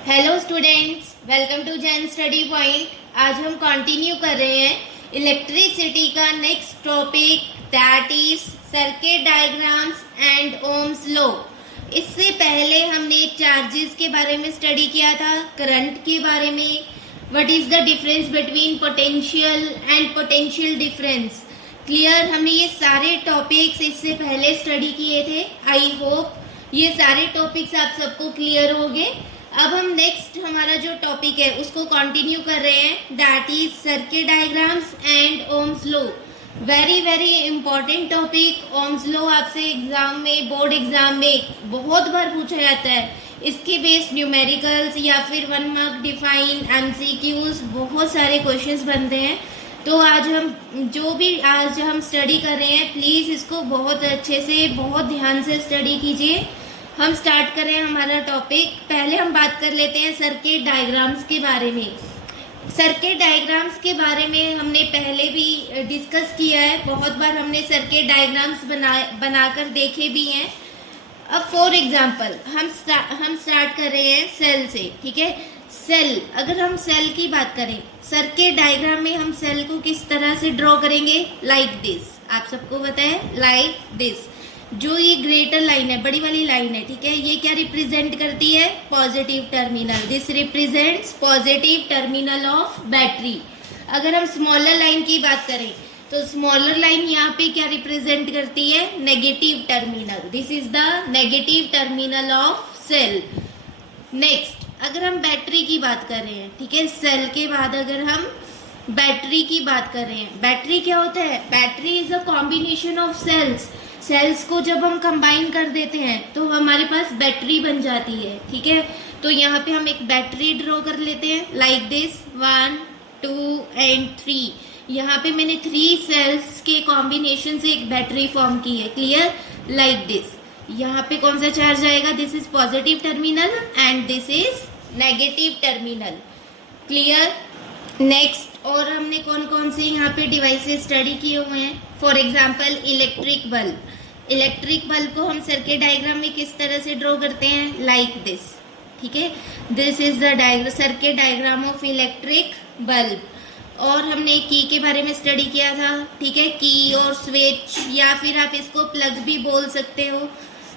Hello students, welcome to Jain study point. आज हम continue कर रहे हैं इलेक्ट्रिसिटी का next topic, that is circuit diagrams and Ohm's law. इससे पहले हमने चार्जेस के बारे में स्टडी किया था, करंट के बारे में, what is the difference between potential and potential difference. Clear, हमने ये सारे टॉपिक्स इससे पहले स्टडी किए थे। आई होप ये सारे टॉपिक्स आप सबको क्लियर हो गए। अब हम नेक्स्ट हमारा जो टॉपिक है उसको कंटिन्यू कर रहे हैं, that is circuit diagrams and Ohm's law. Very very important topic. Ohm's law आपसे एग्जाम में, बोर्ड एग्जाम में बहुत बार पूछा जाता है। इसके बेस्ड न्यूमेरिकल्स या फिर 1 मार्क डिफाइन, एमसीक्यूज, बहुत सारे क्वेश्चंस बनते हैं। तो आज हम स्टडी कर रहे हैं, प्लीज़ इसको बहुत अच्छे से, बहुत ध्यान से स्टडी कीजिए। हम स्टार्ट कर रहे हैं हमारा टॉपिक। पहले हम बात कर लेते हैं सर्किट डायग्राम्स के बारे में। सर्किट डायग्राम्स के बारे में हमने पहले भी डिस्कस किया है, बहुत बार हमने सर्किट डायग्राम्स बनाकर देखे भी हैं। अब फॉर एग्जांपल हम स्टार्ट कर रहे हैं सेल से, ठीक है। सेल, अगर हम सेल की बात करें, सर्किट डायग्राम में हम सेल को किस तरह से ड्रॉ करेंगे, लाइक दिस। आप सबको पता है, लाइक दिस। जो ये ग्रेटर लाइन है, बड़ी वाली लाइन है, ठीक है, ये क्या रिप्रेजेंट करती है, positive terminal. This represents positive terminal of battery. अगर हम स्मॉलर लाइन की बात करें तो स्मॉलर लाइन यहाँ पे क्या रिप्रेजेंट करती है, negative terminal. This is the negative terminal of cell. Next, अगर हम बैटरी की बात कर रहे हैं, ठीक है, सेल के बाद अगर हम बैटरी की बात कर रहे हैं, बैटरी क्या होता है, battery is a combination of cells. Cells को जब हम कंबाइन कर देते हैं तो हमारे पास बैटरी बन जाती है, ठीक है। तो यहाँ पे हम एक बैटरी ड्रॉ कर लेते हैं, लाइक दिस, 1 2 एंड 3। यहाँ पे मैंने 3 सेल्स के कॉम्बिनेशन से एक बैटरी फॉर्म की है, क्लियर, लाइक दिस। यहाँ पे कौन सा चार्ज आएगा, this is positive terminal and this is negative terminal, clear. Next, और हमने कौन कौन से यहाँ पे डिवाइसेस स्टडी किए हुए हैं, for example electric bulb. Electric bulb को हम सर्किट डायग्राम में किस तरह से ड्रॉ करते हैं, लाइक दिस, ठीक है। This is the circuit diagram of electric bulb. और हमने की के बारे में स्टडी किया था, ठीक है, की और स्विच, या फिर आप इसको प्लग भी बोल सकते हो,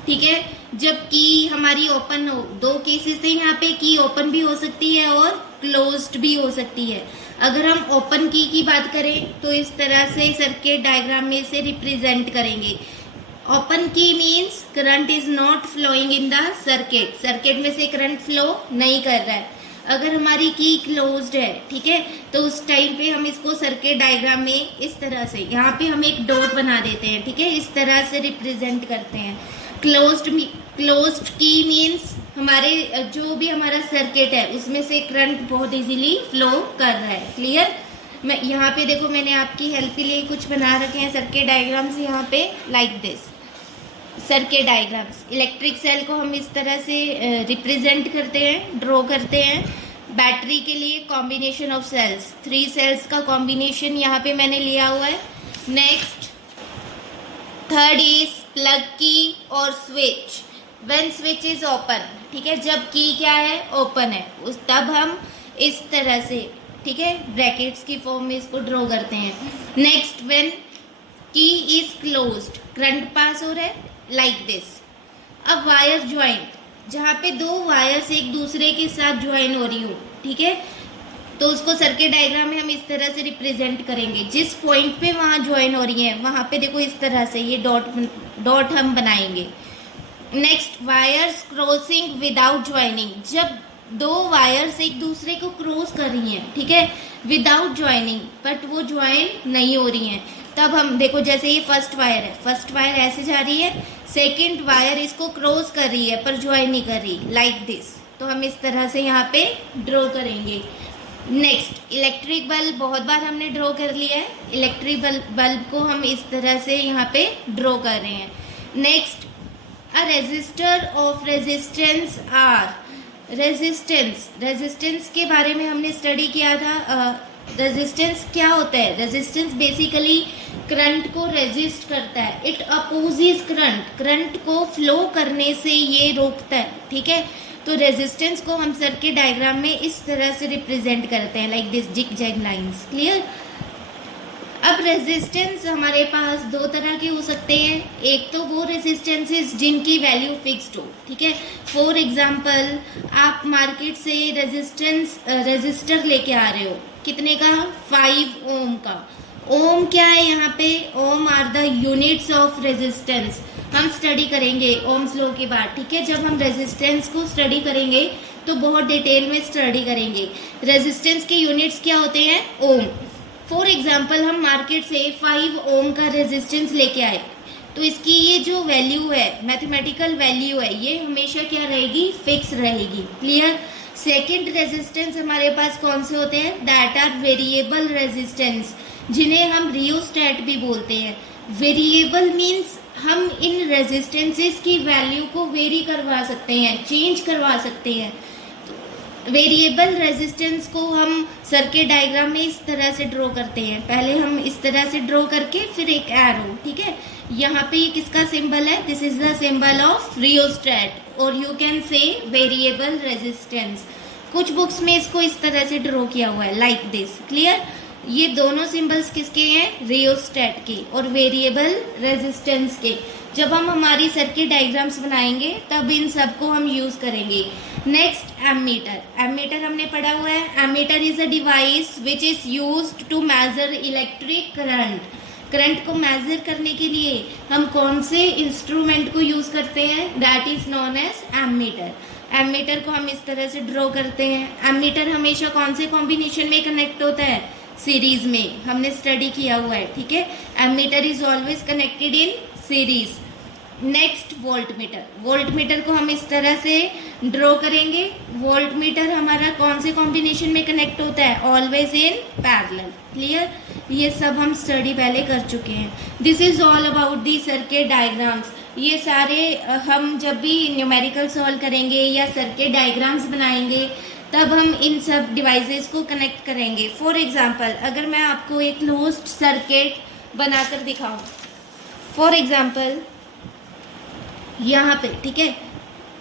ठीक है। जब की हमारी ओपन हो, 2 केसेस थे यहाँ पे, की ओपन भी हो सकती है और क्लोज्ड भी हो सकती है। अगर हम ओपन की बात करें तो इस तरह से सर्किट डायग्राम में से रिप्रेजेंट करेंगे। ओपन की means current is not flowing in the circuit, circuit में से करंट फ्लो नहीं कर रहा है। अगर हमारी की क्लोज्ड है, ठीक है, तो उस टाइम पे हम इसको सर्किट डायग्राम में इस तरह से, यहाँ पे हम एक डॉट बना देते हैं, ठीक है, इस तरह से रिप्रेजेंट करते हैं। क्लोज्ड की मीन्स हमारे जो भी हमारा सर्किट है उसमें से करंट बहुत इजीली फ्लो कर रहा है, क्लियर। मैं यहाँ पे देखो, मैंने आपकी हेल्प के लिए कुछ बना रखे हैं सर्किट डायग्राम्स यहाँ पे, like this. Circuit diagrams, electric cell को हम इस तरह से रिप्रेजेंट करते हैं, ड्रॉ करते हैं। बैटरी के लिए कॉम्बिनेशन ऑफ सेल्स, 3 सेल्स का कॉम्बिनेशन यहाँ पे मैंने लिया हुआ है। नेक्स्ट, थर्ड इज प्लग की और switch. When switch is open, ठीक है, जब की क्या है, ओपन है, उस तब हम इस तरह से, ठीक है, ब्रैकेट्स की फॉर्म में इसको ड्रॉ करते हैं। नेक्स्ट, व्हेन की इज क्लोज्ड, करंट पास हो रहा है, लाइक दिस। अब वायर ज्वाइंट, जहाँ पे 2 वायर्स एक दूसरे के साथ ज्वाइन हो रही हो, ठीक है, तो उसको सर्किट डायग्राम में हम इस तरह से रिप्रेजेंट करेंगे। जिस पॉइंट पे वहाँ ज्वाइन हो रही है वहाँ पे देखो इस तरह से ये डॉट हम बनाएंगे। Next, wires crossing without joining, जब 2 वायर्स एक दूसरे को क्रॉस कर रही हैं, ठीक है, विदाउट ज्वाइनिंग, बट वो ज्वाइन नहीं हो रही हैं, तब हम देखो, जैसे ये फर्स्ट वायर है, फर्स्ट वायर ऐसे जा रही है, सेकेंड वायर इसको क्रॉस कर रही है पर ज्वाइन नहीं कर रही, लाइक दिस। तो हम इस तरह से यहाँ पे ड्रॉ करेंगे। नेक्स्ट, इलेक्ट्रिक बल्ब बहुत बार हमने ड्रॉ कर लिया है, इलेक्ट्रिक बल्ब को हम इस तरह से यहाँ पे ड्रॉ कर रहे हैं। Next, a resistor of resistance R. Resistance के बारे में हमने स्टडी किया था। रेजिस्टेंस क्या होता है, रेजिस्टेंस बेसिकली करंट को रेजिस्ट करता है, इट अपोजिस करंट, करंट को फ्लो करने से ये रोकता है, ठीक है। तो रेजिस्टेंस को हम सर्किट डायग्राम में इस तरह से रिप्रेजेंट करते हैं, like this zigzag lines. Clear. अब रेजिस्टेंस हमारे पास दो तरह के हो सकते हैं। एक तो वो रेजिस्टेंसेस जिनकी वैल्यू फिक्स्ड हो, ठीक है। फॉर एग्जांपल आप मार्केट से रेजिस्टर लेके आ रहे हो, कितने का, 5 ओम का। ओम क्या है यहाँ पे, ohm are the units of resistance. हम स्टडी करेंगे ओम्स लॉ के बाद, ठीक है। जब हम रेजिस्टेंस को स्टडी करेंगे तो बहुत डिटेल में स्टडी करेंगे। रेजिस्टेंस के यूनिट्स क्या होते हैं, ओम। फॉर एग्जाम्पल हम मार्केट से 5 ओम का रेजिस्टेंस लेके आए, तो इसकी ये जो वैल्यू है, मैथमेटिकल वैल्यू है, ये हमेशा क्या रहेगी, फिक्स रहेगी। क्लियर। सेकेंड रेजिस्टेंस हमारे पास कौन से होते हैं, दैट आर वेरिएबल रेजिस्टेंस, जिन्हें हम रियोस्टैट भी बोलते हैं। वेरिएबल मीन्स हम इन रेजिस्टेंसेस की वैल्यू को वेरी करवा सकते हैं, चेंज करवा सकते हैं। वेरिएबल रेजिस्टेंस को हम सर्किट डायग्राम में इस तरह से ड्रॉ करते हैं। पहले हम इस तरह से ड्रॉ करके फिर एक एरो, ठीक है। यहाँ पे ये किसका सिंबल है, this is the symbol of rheostat, और you can say variable resistance. कुछ बुक्स में इसको इस तरह से ड्रॉ किया हुआ है, लाइक दिस। क्लियर। ये दोनों सिंबल्स किसके हैं, रियोस्टैट के और वेरिएबल रेजिस्टेंस के। जब हम हमारी सर्किट डायग्राम्स बनाएंगे तब इन सबको हम यूज करेंगे। Next, ammeter. एमीटर हमने पढ़ा हुआ है। Ammeter is a device which is used to measure electric current. Current को मेजर करने के लिए हम कौन से इंस्ट्रूमेंट को यूज करते हैं, that is known as ammeter. Ammeter को हम इस तरह से ड्रॉ करते हैं। एमीटर हमेशा कौन से कॉम्बिनेशन में कनेक्ट होता है, सीरीज में, हमने स्टडी किया हुआ है, ठीक है। Ammeter is always connected in series. Next, voltmeter. Voltmeter को हम इस तरह से ड्रॉ करेंगे। वोल्टमीटर हमारा कौन से कॉम्बिनेशन में कनेक्ट होता है, ऑलवेज इन पैरेलल। क्लियर। ये सब हम स्टडी पहले कर चुके हैं। This is all about the circuit diagrams. ये सारे हम जब भी न्यूमेरिकल सॉल्व करेंगे या सर्किट डायग्राम्स बनाएंगे तब हम इन सब डिवाइसेस को कनेक्ट करेंगे। फॉर एग्जांपल, अगर मैं आपको एक क्लोज्ड सर्किट बनाकर दिखाऊं, फॉर एग्जांपल यहाँ पे, ठीक है,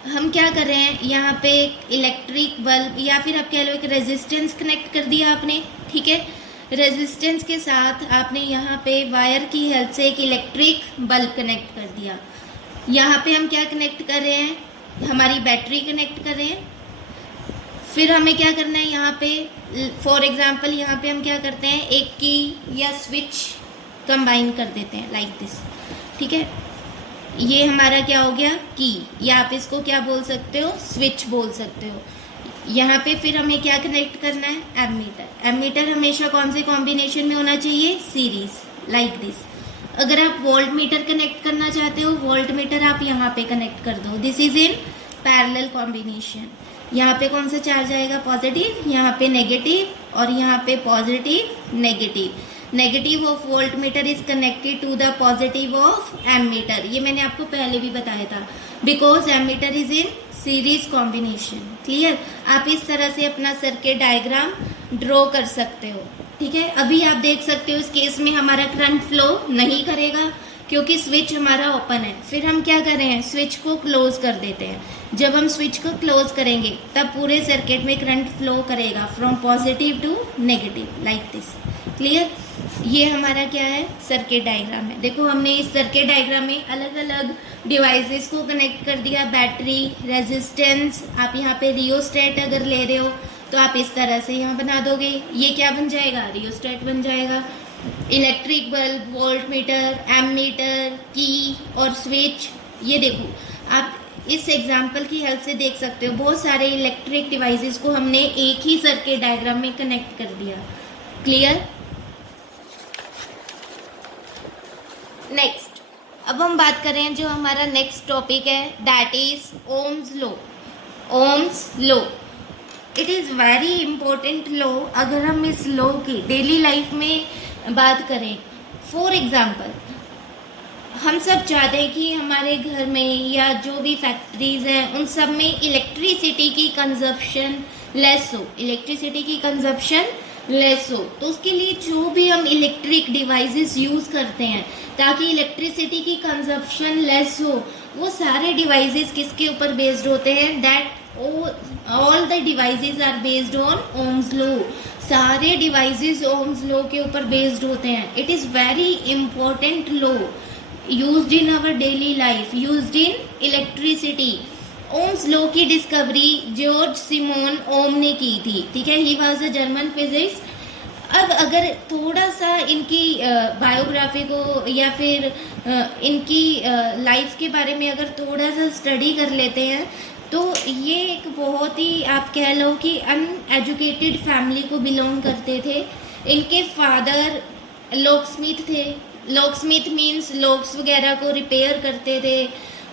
हम क्या कर रहे हैं, यहाँ पे एक इलेक्ट्रिक बल्ब या फिर आप कह लो एक रेजिस्टेंस कनेक्ट कर दिया आपने, ठीक है। रेजिस्टेंस के साथ आपने यहाँ पे वायर की हेल्प से एक इलेक्ट्रिक बल्ब कनेक्ट कर दिया। यहाँ पे हम क्या कनेक्ट कर रहे हैं, हमारी बैटरी कनेक्ट कर रहे हैं। फिर हमें क्या करना है, यहाँ पे फॉर एग्जांपल यहाँ पे हम क्या करते हैं, एक की या स्विच कंबाइन कर देते हैं, लाइक दिस, ठीक है। ये हमारा क्या हो गया, की, या आप इसको क्या बोल सकते हो, स्विच बोल सकते हो। यहाँ पे फिर हमें क्या कनेक्ट करना है, एमीटर। एमीटर हमेशा कौन से कॉम्बिनेशन में होना चाहिए, सीरीज, लाइक दिस। अगर आप वोल्ट मीटर कनेक्ट करना चाहते हो, वोल्ट मीटर आप यहाँ पे कनेक्ट कर दो, this is in parallel combination. यहाँ पे कौन सा चार्ज आएगा, पॉजिटिव, यहाँ पे नेगेटिव, और यहाँ पे positive negative. Negative of voltmeter is connected to the positive of ammeter. ये मैंने आपको पहले भी बताया था, because ammeter is in series combination. Clear. आप इस तरह से अपना सर्किट डायग्राम ड्रॉ कर सकते हो, ठीक है। अभी आप देख सकते हो इस केस में हमारा करंट फ्लो नहीं करेगा क्योंकि स्विच हमारा ओपन है। फिर हम क्या कर रहे हैं, स्विच को क्लोज कर देते हैं। जब हम स्विच को क्लोज करेंगे तब पूरे सर्किट में करंट फ्लो करेगा from positive to negative, like this. Clear. ये हमारा क्या है, सर्किट डायग्राम है। देखो हमने इस सर्किट डायग्राम में अलग अलग डिवाइसेस को कनेक्ट कर दिया, बैटरी, रेजिस्टेंस। आप यहाँ पे रियोस्टेट अगर ले रहे हो तो आप इस तरह से यहाँ बना दोगे, ये क्या बन जाएगा, रियोस्टेट बन जाएगा। Electric bulb, voltmeter, ammeter, key और स्विच। ये देखो आप इस एग्जाम्पल की हेल्प से देख सकते हो, बहुत सारे इलेक्ट्रिक डिवाइसेस को हमने एक ही सर्किट डायग्राम में कनेक्ट कर दिया। क्लियर। नेक्स्ट, अब हम बात करें जो हमारा नेक्स्ट टॉपिक है, that is ohms law. Ohm's law, it is very important law. अगर हम इस लॉ की डेली लाइफ में बात करें, फॉर एग्जाम्पल हम सब चाहते हैं कि हमारे घर में या जो भी फैक्ट्रीज हैं उन सब में इलेक्ट्रिसिटी की कंजप्शन लेस हो, इलेक्ट्रिसिटी की कंजप्शन लेस हो। तो उसके लिए जो भी हम इलेक्ट्रिक डिवाइसेस यूज़ करते हैं ताकि इलेक्ट्रिसिटी की कंजप्शन लेस हो, वो सारे डिवाइसेस किसके ऊपर बेस्ड होते हैं, that all the devices are based on Ohm's law. सारे डिवाइसेस ओम्स लॉ के ऊपर बेस्ड होते हैं. It is very important law used in our daily life, used in electricity. Ohm's law की डिस्कवरी जॉर्ज सिमोन ओम ने की थी. ठीक है, he was a German physics. अब अगर थोड़ा सा इनकी बायोग्राफी को या फिर इनकी लाइफ के बारे में अगर थोड़ा सा स्टडी कर लेते हैं तो ये एक बहुत ही, आप कह लो कि अनएजुकेटेड फैमिली को बिलोंग करते थे. इनके फादर लॉक स्मिथ थे. लॉक स्मिथ मीन्स लॉक्स वगैरह को रिपेयर करते थे.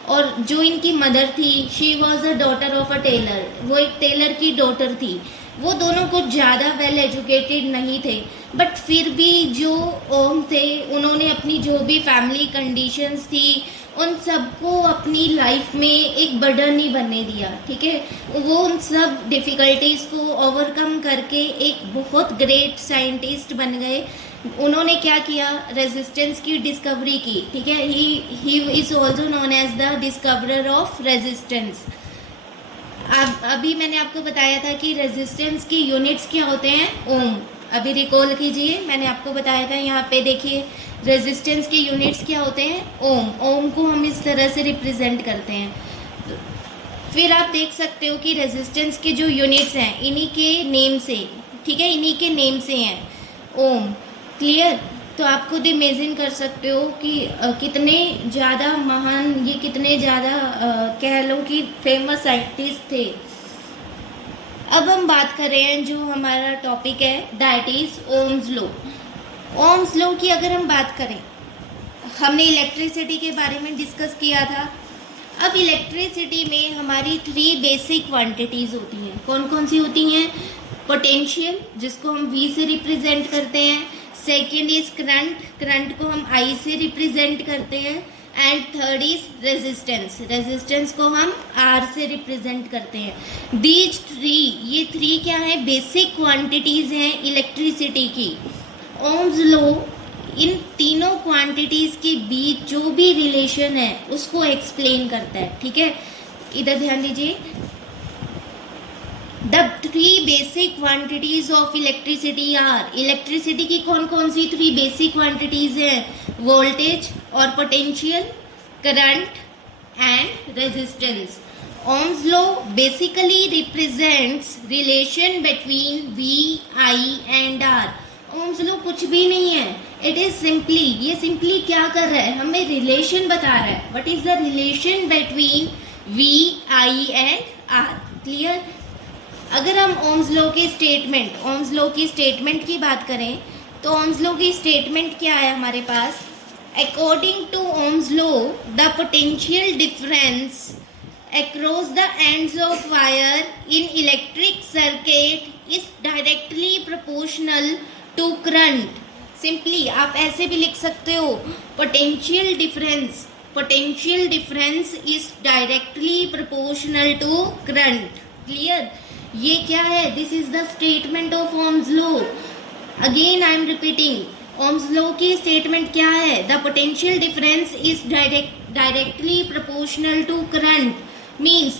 और जो इनकी मदर थी, she was a daughter of a tailor. वो एक टेलर की डॉटर थी. वो दोनों कुछ ज़्यादा वेल एजुकेटेड नहीं थे, बट फिर भी जो ओम थे उन्होंने अपनी जो भी फैमिली कंडीशंस थी उन सबको अपनी लाइफ में एक बर्डन नहीं बनने दिया. ठीक है, वो उन सब डिफ़िकल्टीज़ को ओवरकम करके एक बहुत ग्रेट साइंटिस्ट बन गए. उन्होंने क्या किया, रेजिस्टेंस की डिस्कवरी की. ठीक है, he is also known as the discoverer of resistance. अभी मैंने आपको बताया था कि रेजिस्टेंस की यूनिट्स क्या होते हैं, ओम. अभी रिकॉल कीजिए, मैंने आपको बताया था. यहाँ पे देखिए रेजिस्टेंस के यूनिट्स क्या होते हैं, ओम. ओम को हम इस तरह से रिप्रेजेंट करते हैं. फिर आप देख सकते हो कि रेजिस्टेंस के जो यूनिट्स हैं इन्हीं के नेम से, ठीक है, इन्हीं के नेम से हैं, ओम. क्लियर. तो आप खुद इमेजिन कर सकते हो कि कितने ज़्यादा महान, ये कितने ज़्यादा कह लो कि फेमस साइंटिस्ट थे. अब हम बात कर रहे हैं, जो हमारा टॉपिक है that is ohms law. Ohm's law की अगर हम बात करें, हमने इलेक्ट्रिसिटी के बारे में डिस्कस किया था. अब इलेक्ट्रिसिटी में हमारी 3 बेसिक क्वांटिटीज़ होती हैं. कौन कौन सी होती हैं, पोटेंशियल जिसको हम V से रिप्रेजेंट करते हैं. सेकेंड इज करंट, करंट को हम I से रिप्रेजेंट करते हैं. And third is resistance, resistance को हम R से रिप्रेजेंट करते हैं. दीज 3, ये 3 क्या है, बेसिक क्वांटिटीज़ हैं इलेक्ट्रिसिटी की. ओम्स लॉ इन तीनों क्वांटिटीज़ के बीच जो भी रिलेशन है उसको एक्सप्लेन करता है. ठीक है, इधर ध्यान दीजिए. The 3 basic quantities of electricity are, electricity की कौन कौन सी 3 बेसिक क्वांटिटीज़ हैं, वोल्टेज और potential, current and resistance. Ohm's law basically represents relation between V, I and R. Ohm's law कुछ भी नहीं है, इट इज सिंपली, ये सिंपली क्या कर रहा है, हमें रिलेशन बता रहा है. What is the relation between V, I and R. Clear. अगर हम ओम्स लॉ के स्टेटमेंट, ओम्स लॉ की स्टेटमेंट की बात करें तो ओम्स लॉ की स्टेटमेंट क्या है हमारे पास, according to Ohm's law the potential difference across the ends of wire in electric circuit is directly proportional to current. Simply आप ऐसे भी लिख सकते हो, potential difference is directly proportional to current. Clear. ये क्या है, this is the statement of Ohm's law. Again I am repeating, Ohm's law की statement क्या है, the potential difference is directly proportional to current. Means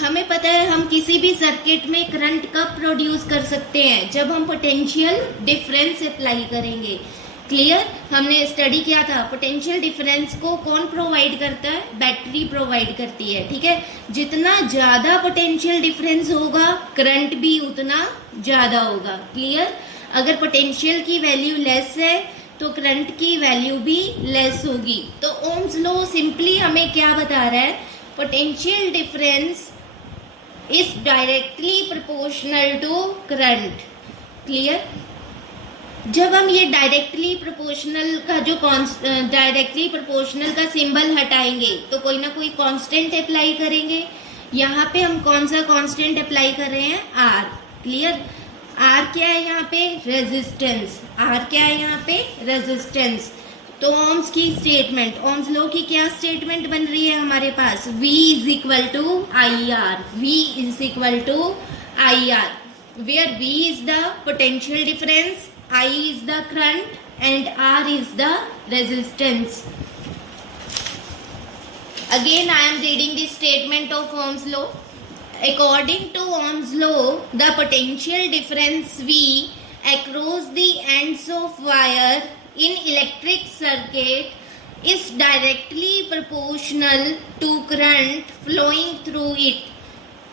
हमें पता है हम किसी भी सर्किट में करंट कब प्रोड्यूस कर सकते हैं, जब हम पोटेंशियल डिफरेंस अप्लाई करेंगे. क्लियर. हमने स्टडी किया था पोटेंशियल डिफरेंस को कौन प्रोवाइड करता है, बैटरी प्रोवाइड करती है. ठीक है, जितना ज़्यादा पोटेंशियल डिफरेंस होगा करंट भी उतना ज़्यादा होगा. क्लियर. अगर पोटेंशियल की वैल्यू लेस है तो करंट की वैल्यू भी लेस होगी. तो ओम्स लॉ सिंपली हमें क्या बता रहा है, potential difference is directly proportional to current. Clear. जब हम ये डायरेक्टली प्रोपोर्शनल का जो डायरेक्टली प्रोपोर्शनल का सिंबल हटाएंगे तो कोई ना कोई कांस्टेंट अप्लाई करेंगे. यहाँ पे हम कौन सा कांस्टेंट अप्लाई कर रहे हैं, R. क्लियर. R क्या है यहाँ पे, रेजिस्टेंस. R क्या है यहाँ पे, रेजिस्टेंस. तो ओम्स की स्टेटमेंट, ओम्स लॉ की क्या स्टेटमेंट बन रही है हमारे पास, V is equal to IR. V is equal to IR, where V is the potential difference, I is the current and R is the resistance. Again I am reading the statement of Ohm's law. According to Ohm's law, the potential difference V across the ends of wire in electric circuit is directly proportional to current flowing through it.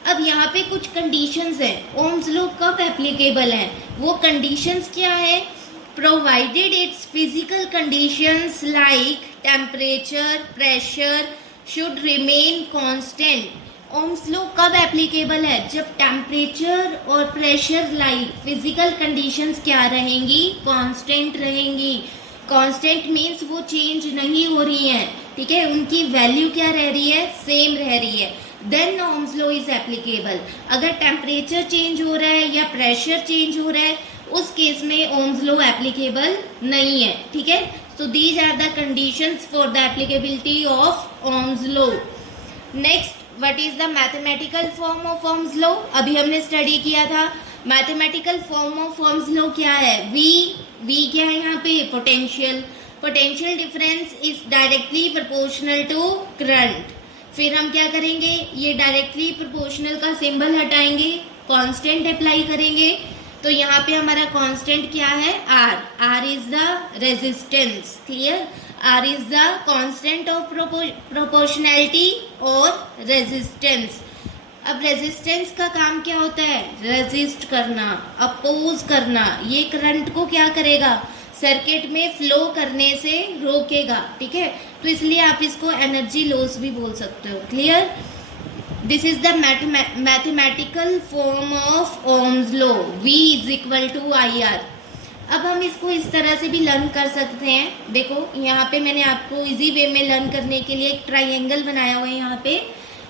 अब यहाँ पे कुछ conditions हैं. Ohm's law कब applicable है? वो conditions क्या है? Provided it's physical conditions like temperature, pressure should remain constant. Ohm's law कब एप्लीकेबल है? जब टेम्परेचर और प्रेशर लाइक फिजिकल कंडीशंस क्या रहेंगी? कांस्टेंट रहेंगी. कांस्टेंट मीन्स वो चेंज नहीं हो रही हैं, ठीक है, उनकी वैल्यू क्या रह रही है? सेम रह रही है. Then Ohm's law is applicable. अगर टेम्परेचर चेंज हो रहा है या प्रेशर चेंज हो रहा है, उस केस में ओम्स लॉ एप्लीकेबल नहीं है, ठीक है. So these are the conditions for the applicability of Ohm's law. Next, what is the mathematical form of Ohm's law? अभी हमने स्टडी किया था. Mathematical form of Ohm's law क्या है? वी क्या है यहाँ पे? Potential. Potential difference is directly proportional to current. फिर हम क्या करेंगे? ये डायरेक्टली प्रोपोर्शनल का सिंबल हटाएंगे, कांस्टेंट अप्लाई करेंगे. तो यहाँ पे हमारा कांस्टेंट क्या है? Are. Are is the resistance. Clear? R is the constant of proportionality और रेजिस्टेंस. अब रेजिस्टेंस का काम क्या होता है? रेजिस्ट करना, अपोज करना. ये करंट को क्या करेगा? सर्किट में फ्लो करने से रोकेगा, ठीक है. तो इसलिए आप इसको एनर्जी लॉस भी बोल सकते हो. Clear? This is the mathematical form of Ohm's law. V is equal to IR. अब हम इसको इस तरह से भी लर्न कर सकते हैं. देखो यहाँ पे मैंने आपको इजी वे में लर्न करने के लिए एक ट्राइंगल बनाया हुआ है.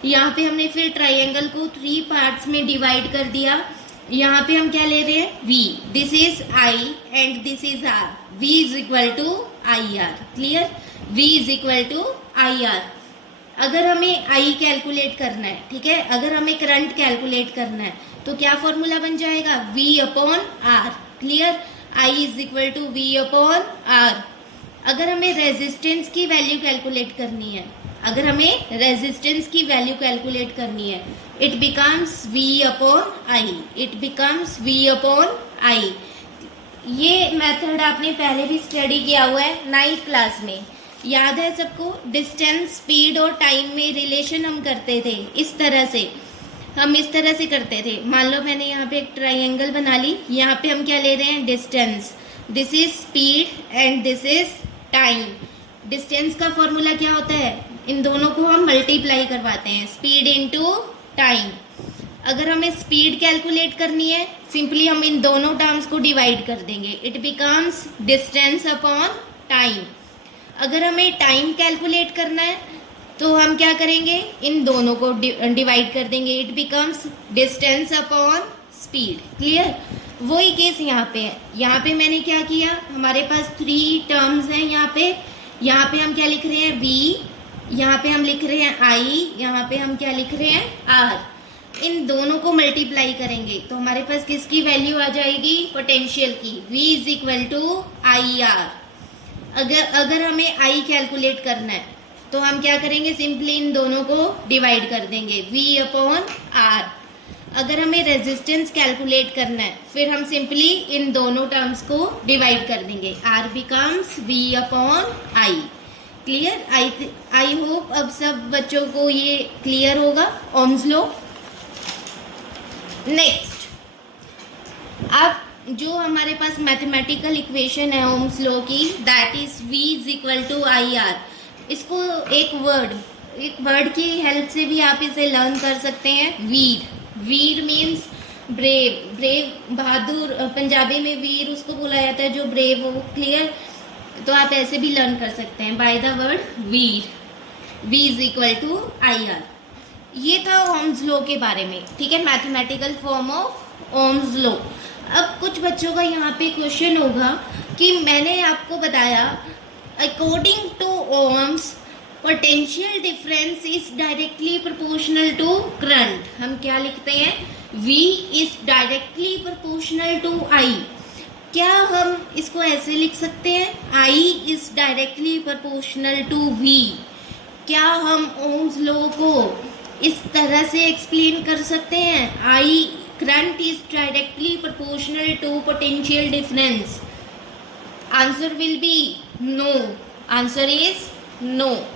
यहाँ पे हमने फिर ट्राइंगल को 3 पार्ट्स में डिवाइड कर दिया. यहाँ पे हम क्या ले रहे हैं? V. This is I and this is R. V is equal to IR. Clear? V is equal to IR. अगर हमें I कैलकुलेट करना है, ठीक है, अगर हमें करंट कैलकुलेट करना है तो क्या फॉर्मूला बन जाएगा? V upon R. Clear? I is equal to V upon R. अगर हमें रेजिस्टेंस की वैल्यू कैलकुलेट करनी है, अगर हमें रेजिस्टेंस की वैल्यू कैलकुलेट करनी है, it becomes V upon I. It becomes V upon I. ये मेथड आपने पहले भी स्टडी किया हुआ है 9th क्लास में. याद है सबको? डिस्टेंस, स्पीड और टाइम में रिलेशन हम करते थे इस तरह से. हम इस तरह से करते थे. मान लो मैंने यहाँ पे एक ट्राइंगल बना ली. यहाँ पे हम क्या ले रहे हैं? Distance. This is speed and this is time. Distance का फॉर्मूला क्या होता है? इन दोनों को हम मल्टीप्लाई करवाते हैं, स्पीड इनटू टाइम. अगर हमें स्पीड कैलकुलेट करनी है, सिंपली हम इन दोनों टर्म्स को डिवाइड कर देंगे. It becomes distance upon time. अगर हमें टाइम कैलकुलेट करना है तो हम क्या करेंगे? इन दोनों को डिवाइड कर देंगे. It becomes distance upon speed. Clear? वही केस यहाँ पे है. यहाँ पे मैंने क्या किया? हमारे पास 3 टर्म्स हैं. यहाँ पे हम क्या लिख रहे हैं? V. यहाँ पे हम लिख रहे हैं I. यहाँ पे हम क्या लिख रहे हैं? R. इन दोनों को मल्टीप्लाई करेंगे तो हमारे पास किसकी वैल्यू आ जाएगी? पोटेंशियल की. V is equal to IR. अगर हमें I कैलकुलेट करना है तो हम क्या करेंगे? सिंपली इन दोनों को डिवाइड कर देंगे, V अपॉन R. अगर हमें रेजिस्टेंस कैलकुलेट करना है फिर हम सिंपली इन दोनों टर्म्स को डिवाइड कर देंगे. R becomes V upon I. Clear? I hope अब सब बच्चों को ये क्लियर होगा ओम्स लॉ. नेक्स्ट, अब जो हमारे पास मैथमेटिकल इक्वेशन है ओम्स लॉ की, that is V is equal to IR. इसको एक वर्ड की हेल्प से भी आप इसे लर्न कर सकते हैं. वीर मीन्स ब्रेव, बहादुर. पंजाबी में वीर उसको बोला जाता है जो ब्रेव हो. क्लियर? तो आप ऐसे भी लर्न कर सकते हैं बाय द वर्ड वीर. V is equal to IR. ये था ओम्स लॉ के बारे में, ठीक है, mathematical form of Ohm's law. अब कुछ बच्चों का यहाँ पे क्वेश्चन होगा कि मैंने आपको बताया according to Ohm's potential difference is directly proportional to current. हम क्या लिखते हैं? V is directly proportional to I. क्या हम इसको ऐसे लिख सकते हैं? I is directly proportional to V. क्या हम ओम्स लॉ को इस तरह से एक्सप्लेन कर सकते हैं, I current is directly proportional to potential difference. Answer will be no, answer is no.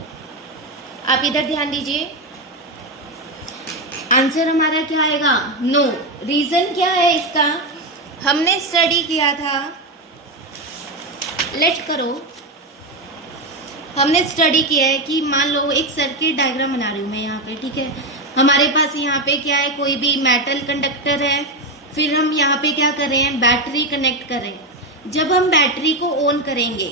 आप इधर ध्यान दीजिए, आंसर हमारा क्या आएगा? नो। रीजन क्या है इसका? हमने स्टडी किया था, लेट करो, हमने स्टडी किया है कि मान लो एक सर्किट डायग्राम बना रही हूँ मैं यहाँ पे, ठीक है। हमारे पास यहाँ पे क्या है, कोई भी मेटल कंडक्टर है, फिर हम यहाँ पे क्या कर रहे हैं, बैटरी कनेक्ट कर रहे हैं। जब हम बैटरी को ऑन करेंगे,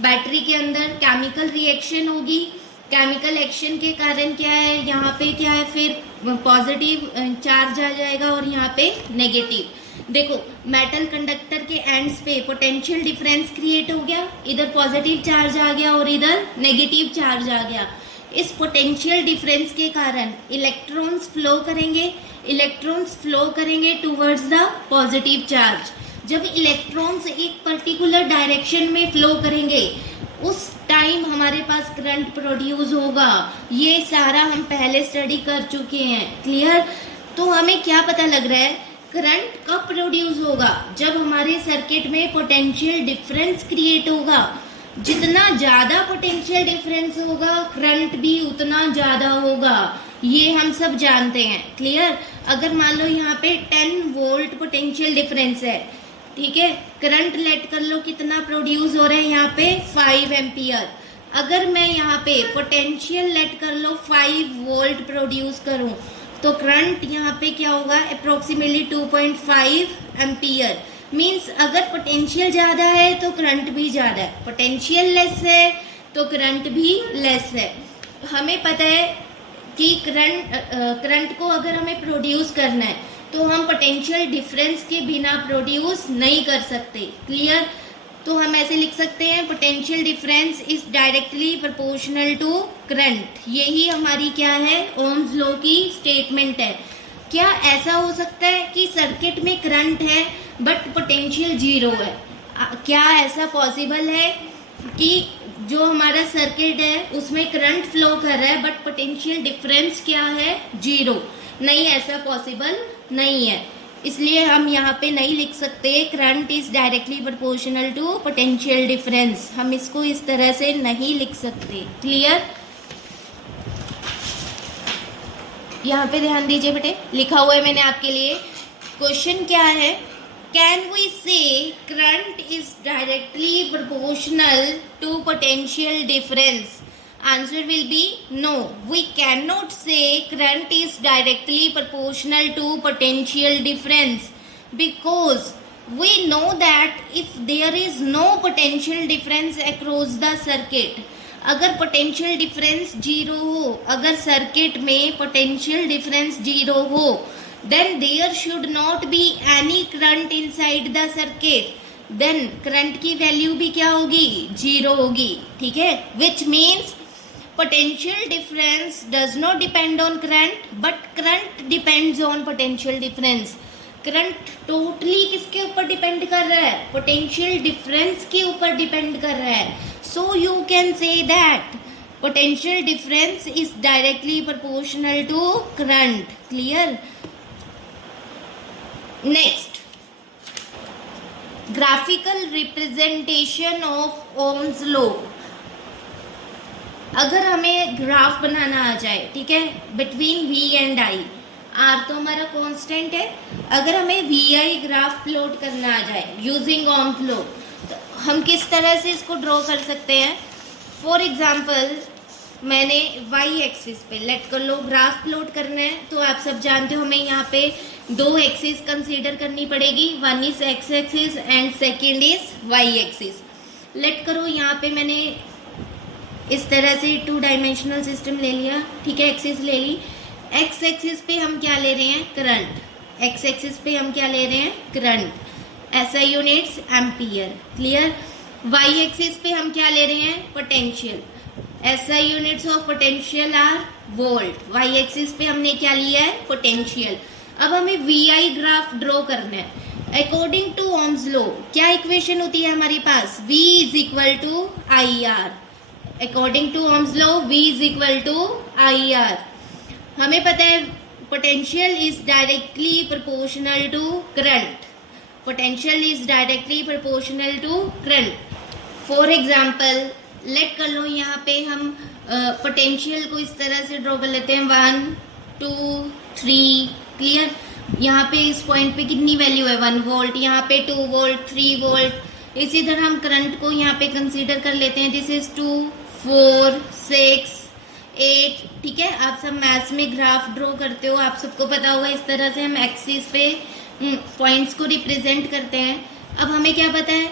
बैटरी के अंदर केमिकल रिएक्शन होगी। केमिकल एक्शन के कारण क्या है, यहाँ पे क्या है, फिर पॉजिटिव चार्ज आ जाएगा और यहाँ पे नेगेटिव। देखो मेटल कंडक्टर के एंड्स पे पोटेंशियल डिफरेंस क्रिएट हो गया, इधर पॉजिटिव चार्ज आ गया और इधर नेगेटिव चार्ज आ गया। इस पोटेंशियल डिफरेंस के कारण इलेक्ट्रॉन्स फ्लो करेंगे टुवर्ड्स द पॉजिटिव चार्ज। जब इलेक्ट्रॉन्स एक पर्टिकुलर डायरेक्शन में फ्लो करेंगे उस टाइम हमारे पास करंट प्रोड्यूस होगा। ये सारा हम पहले स्टडी कर चुके हैं, क्लियर। तो हमें क्या पता लग रहा है, करंट कब प्रोड्यूस होगा? जब हमारे सर्किट में पोटेंशियल डिफरेंस क्रिएट होगा। जितना ज़्यादा पोटेंशियल डिफरेंस होगा करंट भी उतना ज़्यादा होगा, ये हम सब जानते हैं, क्लियर। अगर मान लो यहाँ पे 10 वोल्ट पोटेंशियल डिफरेंस है, ठीक है, करंट लेट कर लो कितना प्रोड्यूस हो रहा है यहाँ पे 5 एम्पियर। अगर मैं यहाँ पे पोटेंशियल लेट कर लो 5 वोल्ट प्रोड्यूस करूँ तो करंट यहाँ पे क्या होगा, अप्रोक्सीमेटली 2.5 एम्पियर। मीन्स अगर पोटेंशियल ज़्यादा है तो करंट भी ज़्यादा है, पोटेंशियल लेस है तो करंट भी लेस है। हमें पता है कि करंट को अगर हमें प्रोड्यूस करना है तो हम पोटेंशियल डिफरेंस के बिना प्रोड्यूस नहीं कर सकते, क्लियर। तो हम ऐसे लिख सकते हैं, potential difference is directly proportional to current. यही हमारी क्या है, ओम्स लॉ की स्टेटमेंट है। क्या ऐसा हो सकता है कि सर्किट में करंट है बट पोटेंशियल जीरो है? क्या ऐसा पॉसिबल है कि जो हमारा सर्किट है उसमें करंट फ्लो कर रहा है बट पोटेंशियल डिफरेंस क्या है, जीरो? नहीं, ऐसा पॉसिबल नहीं है। इसलिए हम यहाँ पे नहीं लिख सकते current is directly proportional to potential difference. हम इसको इस तरह से नहीं लिख सकते, क्लियर। यहाँ पे ध्यान दीजिए बेटे, लिखा हुआ है मैंने आपके लिए। क्वेश्चन क्या है, can we say current is directly proportional to potential difference? Answer will be no. We cannot say current is directly proportional to potential difference because we know that if there is no potential difference across the circuit, अगर potential difference zero हो, अगर circuit में potential difference zero हो, then there should not be any current inside the circuit. Then current की value भी क्या होगी, zero होगी, ठीक है। Which means potential difference does not depend on current but current depends on potential difference. Current totally किसके ऊपर depend कर रहा है, पोटेंशियल डिफरेंस के ऊपर डिपेंड कर रहा है। So you can say that potential difference is directly proportional to current, clear. Next, graphical representation of Ohm's law. अगर हमें ग्राफ बनाना आ जाए, ठीक है, between V and I, R तो हमारा कांस्टेंट है, अगर हमें VI ग्राफ प्लॉट करना आ जाए यूजिंग ओम्स लॉ तो हम किस तरह से इसको ड्रॉ कर सकते हैं। फॉर एग्जांपल मैंने Y एक्सिस पे लेट कर लो ग्राफ प्लॉट करना है, तो आप सब जानते हो हमें यहाँ पे दो एक्सिस कंसीडर करनी पड़ेगी, one is X axis and second is Y axis. Let करो यहाँ पे मैंने इस तरह से 2 डायमेंशनल सिस्टम ले लिया, ठीक है, एक्सिस ले ली। एक्स एक्सिस पे हम क्या ले रहे हैं, करंट। एक्स एक्सिस पे हम क्या ले रहे हैं, current, SI units ampere, clear. Y axis पे हम क्या ले रहे हैं, potential, SI units of potential are volt. Y axis पे हमने क्या लिया है, पोटेंशियल। अब हमें VI ग्राफ ड्रॉ करना है अकॉर्डिंग टू ओम्स लॉ। क्या इक्वेशन होती है हमारे पास, V is equal to IR। According to Ohm's law V is equal to IR। हमें पता है potential is directly proportional to current. Potential is directly proportional to current. For example let कर लो यहाँ पे हम पोटेंशियल को इस तरह से ड्रॉ कर लेते हैं 1 2 3। क्लियर। यहाँ पे इस पॉइंट पे कितनी वैल्यू है 1 वोल्ट, यहाँ पे 2 वोल्ट 3 वोल्ट। इसी तरह हम करंट को यहाँ पे कंसीडर कर लेते हैं, दिस इज 2 4 6 8। ठीक है, आप सब मैथ्स में ग्राफ ड्रॉ करते हो, आप सबको पता होगा इस तरह से हम एक्सिस पे पॉइंट्स को रिप्रेजेंट करते हैं। अब हमें क्या पता है,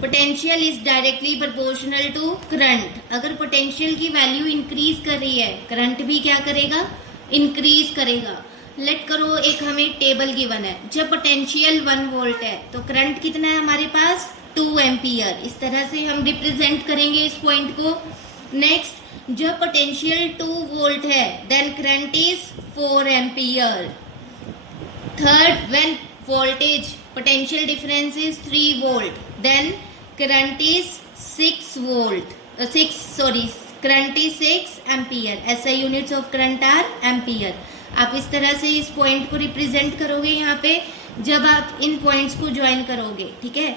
potential is directly proportional to current. अगर पोटेंशियल की वैल्यू इंक्रीज कर रही है, करंट भी क्या करेगा, इंक्रीज करेगा। लेट करो एक हमें टेबल गिवन है, जब पोटेंशियल 1 वोल्ट है तो करंट कितना है हमारे पास 2 एम्पियर। इस तरह से हम रिप्रेजेंट करेंगे इस पॉइंट को। नेक्स्ट, जब पोटेंशियल 2 वोल्ट है then current is 4 ampere. Third, when voltage potential difference is 3 volt then current is 6 ampere. SI units of current are ampere. आप इस तरह से इस पॉइंट को रिप्रेजेंट करोगे यहाँ पे जब आप इन पॉइंट्स को ज्वाइन करोगे। ठीक है,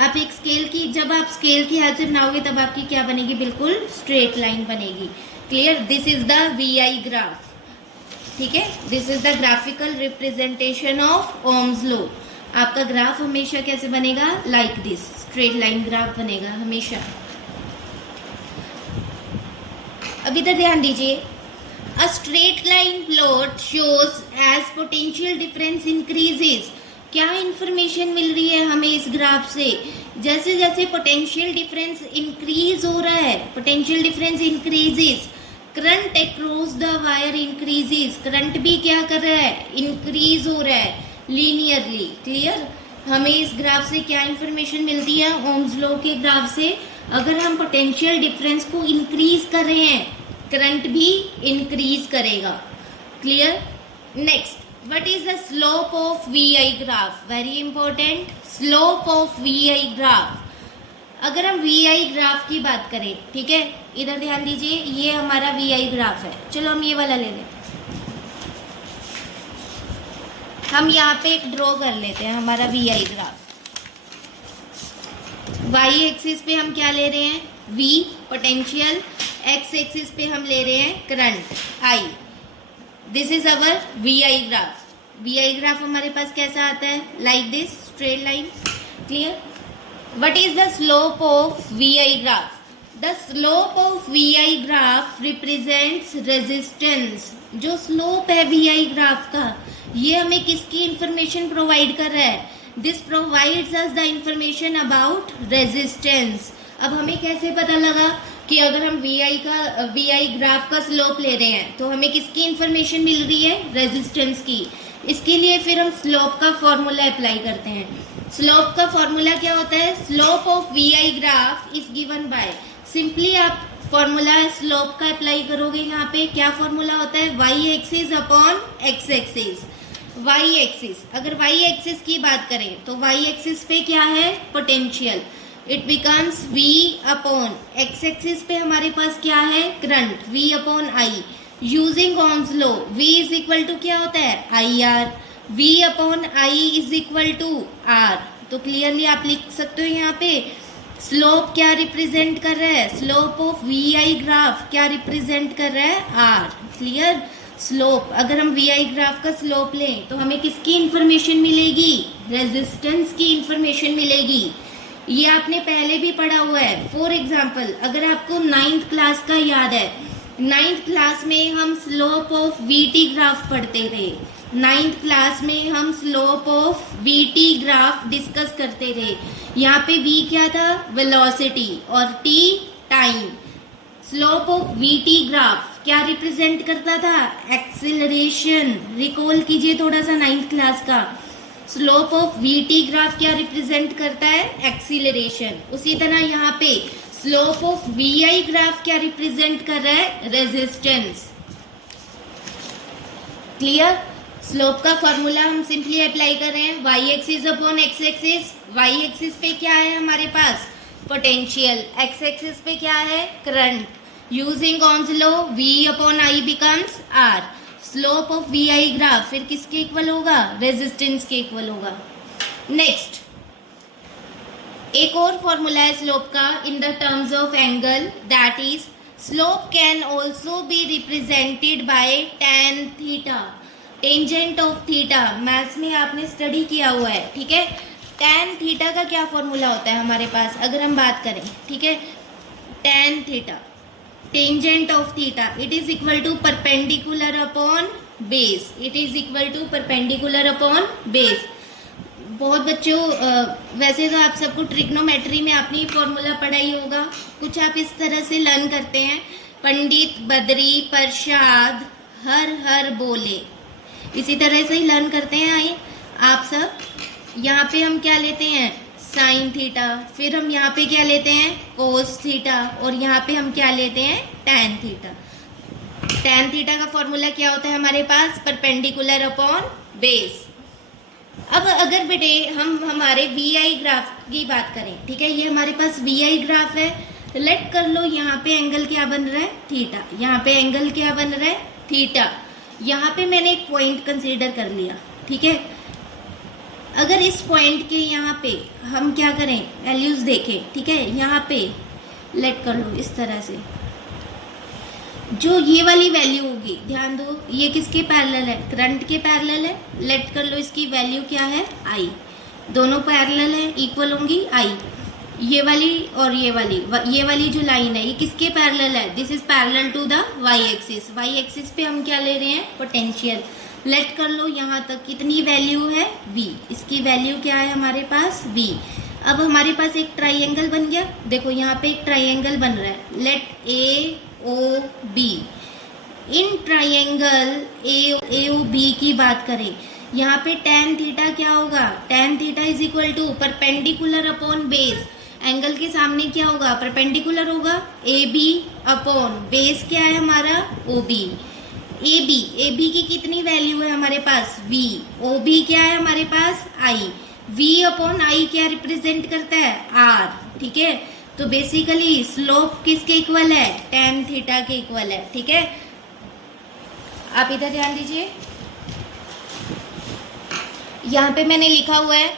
आप एक स्केल की, जब आप स्केल की हेल्प से बनाओगे तब आपकी क्या बनेगी, बिल्कुल स्ट्रेट लाइन बनेगी। Clear. This is the VI graph. ठीक है, this is the graphical representation of Ohm's law. आपका ग्राफ हमेशा कैसे बनेगा, like this, straight line graph बनेगा हमेशा। अब इधर ध्यान दीजिए, A straight line plot shows as potential difference increases। क्या इंफॉर्मेशन मिल रही है हमें इस ग्राफ से, जैसे जैसे पोटेंशियल डिफरेंस इंक्रीज हो रहा है, potential difference increases, current across the wire increases. Current भी क्या कर रहा है, इंक्रीज हो रहा है लीनियरली। क्लियर। हमें इस ग्राफ से क्या इंफॉर्मेशन मिलती है, ओम्स लॉ के ग्राफ से, अगर हम पोटेंशियल डिफरेंस को इंक्रीज कर रहे हैं करंट भी इंक्रीज करेगा। Clear. Next, what is the slope of VI graph, very important, slope of VI graph. अगर हम VI ग्राफ की बात करें, ठीक है, इधर ध्यान दीजिए, ये हमारा VI ग्राफ है। चलो हम ये वाला ले लें, हम यहाँ पे एक ड्रॉ कर लेते हैं हमारा VI ग्राफ। Y एक्सिस पे हम क्या ले रहे हैं, V पोटेंशियल, X एक्सिस पे हम ले रहे हैं current I। This is our VI graph. VI graph हमारे पास कैसा आता है, like this, straight line. Clear. What is the slope of VI graph, the slope of VI graph represents resistance. जो स्लोप है VI ग्राफ का, ये हमें किसकी इंफॉर्मेशन प्रोवाइड कर रहा है, this provides us the information about resistance. अब हमें कैसे पता लगा कि अगर हम VI ग्राफ का स्लोप ले रहे हैं तो हमें किसकी इंफॉर्मेशन मिल रही है, रेजिस्टेंस की। इसके लिए फिर हम स्लोप का फॉर्मूला अप्लाई करते हैं। स्लोप का फॉर्मूला क्या होता है, slope of VI graph is given by, simply आप फॉर्मूला स्लोप का अप्लाई करोगे। यहाँ पे क्या फॉर्मूला होता है, Y axis upon X axis. Y axis, अगर Y एक्सिस की बात करें तो Y एक्सिस पे क्या है, potential, it becomes V upon X axis पे हमारे पास क्या है, current, V upon I। Using Ohm's law V is equal to क्या होता है, IR। V upon I is equal to R। तो क्लियरली आप लिख सकते हो यहाँ पे स्लोप क्या रिप्रेजेंट कर रहा है, स्लोप ऑफ VI ग्राफ क्या रिप्रेजेंट कर रहा है, R। क्लियर। स्लोप, अगर हम VI ग्राफ का स्लोप लें तो हमें किसकी इंफॉर्मेशन मिलेगी, रेजिस्टेंस की इंफॉर्मेशन मिलेगी। ये आपने पहले भी पढ़ा हुआ है। फॉर एग्जाम्पल, अगर आपको 9th क्लास का याद है, 9th क्लास में हम स्लोप ऑफ VT ग्राफ पढ़ते थे। 9th क्लास में हम slope of VT graph discuss करते थे। यहाँ पे V क्या था, वेलोसिटी, और T time. Slope of VT graph क्या रिप्रेजेंट करता था, एक्सीलरेशन। रिकॉल कीजिए थोड़ा सा 9th क्लास का। स्लोप ऑफ VT ग्राफ क्या रिप्रेजेंट करता है, एक्सीलरेशन। उसी तरह यहाँ पे स्लोप ऑफ VI ग्राफ क्या रिप्रेजेंट कर रहा है, रेजिस्टेंस। क्लियर। स्लोप का फॉर्मूला हम सिंपली अप्लाई कर रहे हैं, Y axis upon X axis. Y axis पे क्या है हमारे पास, पोटेंशियल, X एक्सिस पे क्या है, current. Using Ohm's law V upon I becomes R. Slope of V I graph फिर किसके इक्वल होगा? रेजिस्टेंस के इक्वल होगा. नेक्स्ट एक और फॉर्मूला है स्लोप का इन the terms of angle, that is slope can also be represented by tan theta, tangent of theta. Maths में आपने स्टडी किया हुआ है, ठीक है. tan थीटा का क्या फॉर्मूला होता है हमारे पास अगर हम बात करें, ठीक है. tan theta tangent of theta it is equal to perpendicular upon base. It is equal to perpendicular upon base. बहुत बच्चों वैसे तो आप सबको ट्रिग्नोमेट्री में आपने ये फॉर्मूला पढ़ा ही होगा. कुछ आप इस तरह से लर्न करते हैं. पंडित बद्री प्रसाद हर हर बोले, इसी तरह से ही लर्न करते हैं. आइए आप सब यहाँ पे हम क्या लेते हैं? Sine theta. फिर हम यहाँ पे क्या लेते हैं? Cos theta. और यहाँ पे हम क्या लेते हैं? Tan theta. टैन थीटा का फॉर्मूला क्या होता है हमारे पास? Perpendicular upon base. अब अगर बेटे हम हमारे वी आई ग्राफ की बात करें, ठीक है, ये हमारे पास वी आई ग्राफ है. लेट कर लो यहाँ पे एंगल क्या बन रहा है? थीटा. यहाँ पे एंगल क्या बन रहा है? थीटा. यहाँ पे मैंने एक पॉइंट कंसीडर कर लिया, ठीक है. अगर इस पॉइंट के यहाँ पे हम क्या करें? वैल्यूज देखें, ठीक है. यहाँ पे लेट कर लो इस तरह से, जो ये वाली वैल्यू होगी, ध्यान दो, ये किसके पैरेलल है? करंट के पैरेलल है. लेट कर लो इसकी वैल्यू क्या है? आई. दोनों पैरेलल है, इक्वल होंगी आई. ये वाली और ये वाली जो लाइन है ये किसके पैरेलल है? This is parallel to the Y axis. Y axis पे हम क्या ले रहे हैं? पोटेंशियल. लेट कर लो यहाँ तक कितनी वैल्यू है? v. इसकी वैल्यू क्या है हमारे पास? v. अब हमारे पास एक ट्राइंगल बन गया. देखो यहाँ पे एक ट्राइंगल बन रहा है. Let A O B. In triangle A O B की बात करें, यहाँ पे tan थीटा क्या होगा? tan theta is equal to perpendicular upon base. Angle के सामने क्या होगा? परपेंडिकुलर होगा. ए बी अपॉन बेस क्या है हमारा? O B. ए बी की कितनी वैल्यू है हमारे पास? v. ओ बी क्या है हमारे पास? i. v अपॉन आई क्या रिप्रेजेंट करता है? r. ठीक है, तो बेसिकली स्लोप किसके इक्वल है? tan थीटा के इक्वल है. ठीक है, आप इधर ध्यान दीजिए. यहाँ पे मैंने लिखा हुआ है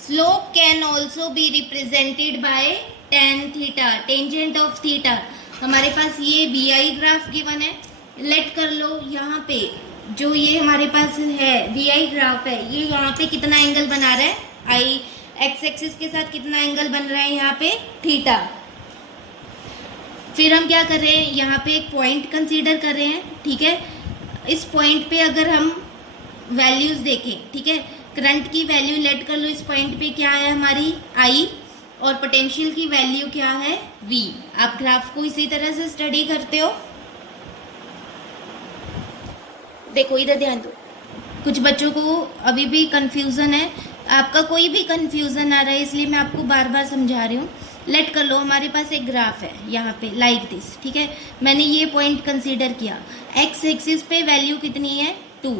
slope can also be represented by tan theta, tangent of theta. हमारे पास ये वी आई ग्राफ गिवन है. लेट कर लो यहाँ पे जो ये हमारे पास है वी आई ग्राफ है, ये यहाँ पे कितना एंगल बना रहा है? आई. एक्स एक्सिस के साथ कितना एंगल बन रहा है यहाँ पे? थीटा. फिर हम क्या कर रहे हैं? यहाँ पे एक पॉइंट कंसीडर कर रहे हैं, ठीक है. इस पॉइंट पे अगर हम वैल्यूज देखें, ठीक है, करंट की वैल्यू लेट कर लो इस पॉइंट पे क्या है हमारी? आई. और पोटेंशियल की वैल्यू क्या है? वी. आप ग्राफ को इसी तरह से स्टडी करते हो. देखो इधर ध्यान दो, कुछ बच्चों को अभी भी कंफ्यूजन है. आपका कोई भी कंफ्यूजन आ रहा है इसलिए मैं आपको बार बार समझा रही हूँ. लेट कर लो हमारे पास एक ग्राफ है यहाँ पे लाइक दिस, ठीक है. मैंने ये पॉइंट कंसीडर किया. एक्स एक्सिस पे वैल्यू कितनी है? 2.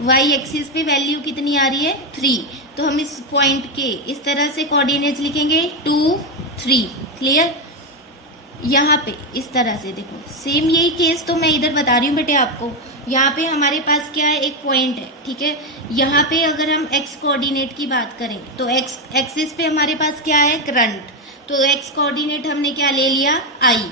वाई एक्सिस पे वैल्यू कितनी आ रही है? 3. तो हम इस पॉइंट के इस तरह से कोऑर्डिनेट्स लिखेंगे 2 3. क्लियर? यहाँ पे इस तरह से देखो, सेम यही केस तो मैं इधर बता रही हूँ बेटे आपको. यहाँ पे हमारे पास क्या है? एक पॉइंट है, ठीक है. यहाँ पे अगर हम एक्स कोऑर्डिनेट की बात करें तो एक्स एक्सिस पे हमारे पास क्या है? करंट. तो एक्स कोऑर्डिनेट हमने क्या ले लिया? आई.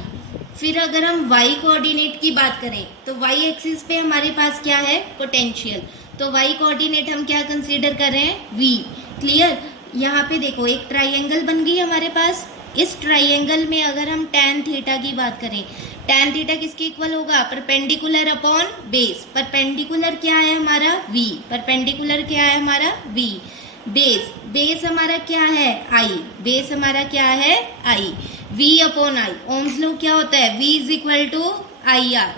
फिर अगर हम वाई कोऑर्डिनेट की बात करें तो वाई एक्सिस पे हमारे पास क्या है? पोटेंशियल. तो वाई कोऑर्डिनेट हम क्या कंसीडर कर रहे हैं? वी. क्लियर? यहाँ पे देखो एक ट्राइंगल बन गई हमारे पास. इस ट्राइंगल में अगर हम tan थीटा की बात करें, tan थीटा किसके इक्वल होगा? Perpendicular upon base. परपेंडिकुलर क्या है हमारा? v. परपेंडिकुलर क्या है हमारा? v. बेस हमारा क्या है? i. बेस हमारा क्या है? i. v upon I. Ohm's law क्या होता है? v is equal to I R.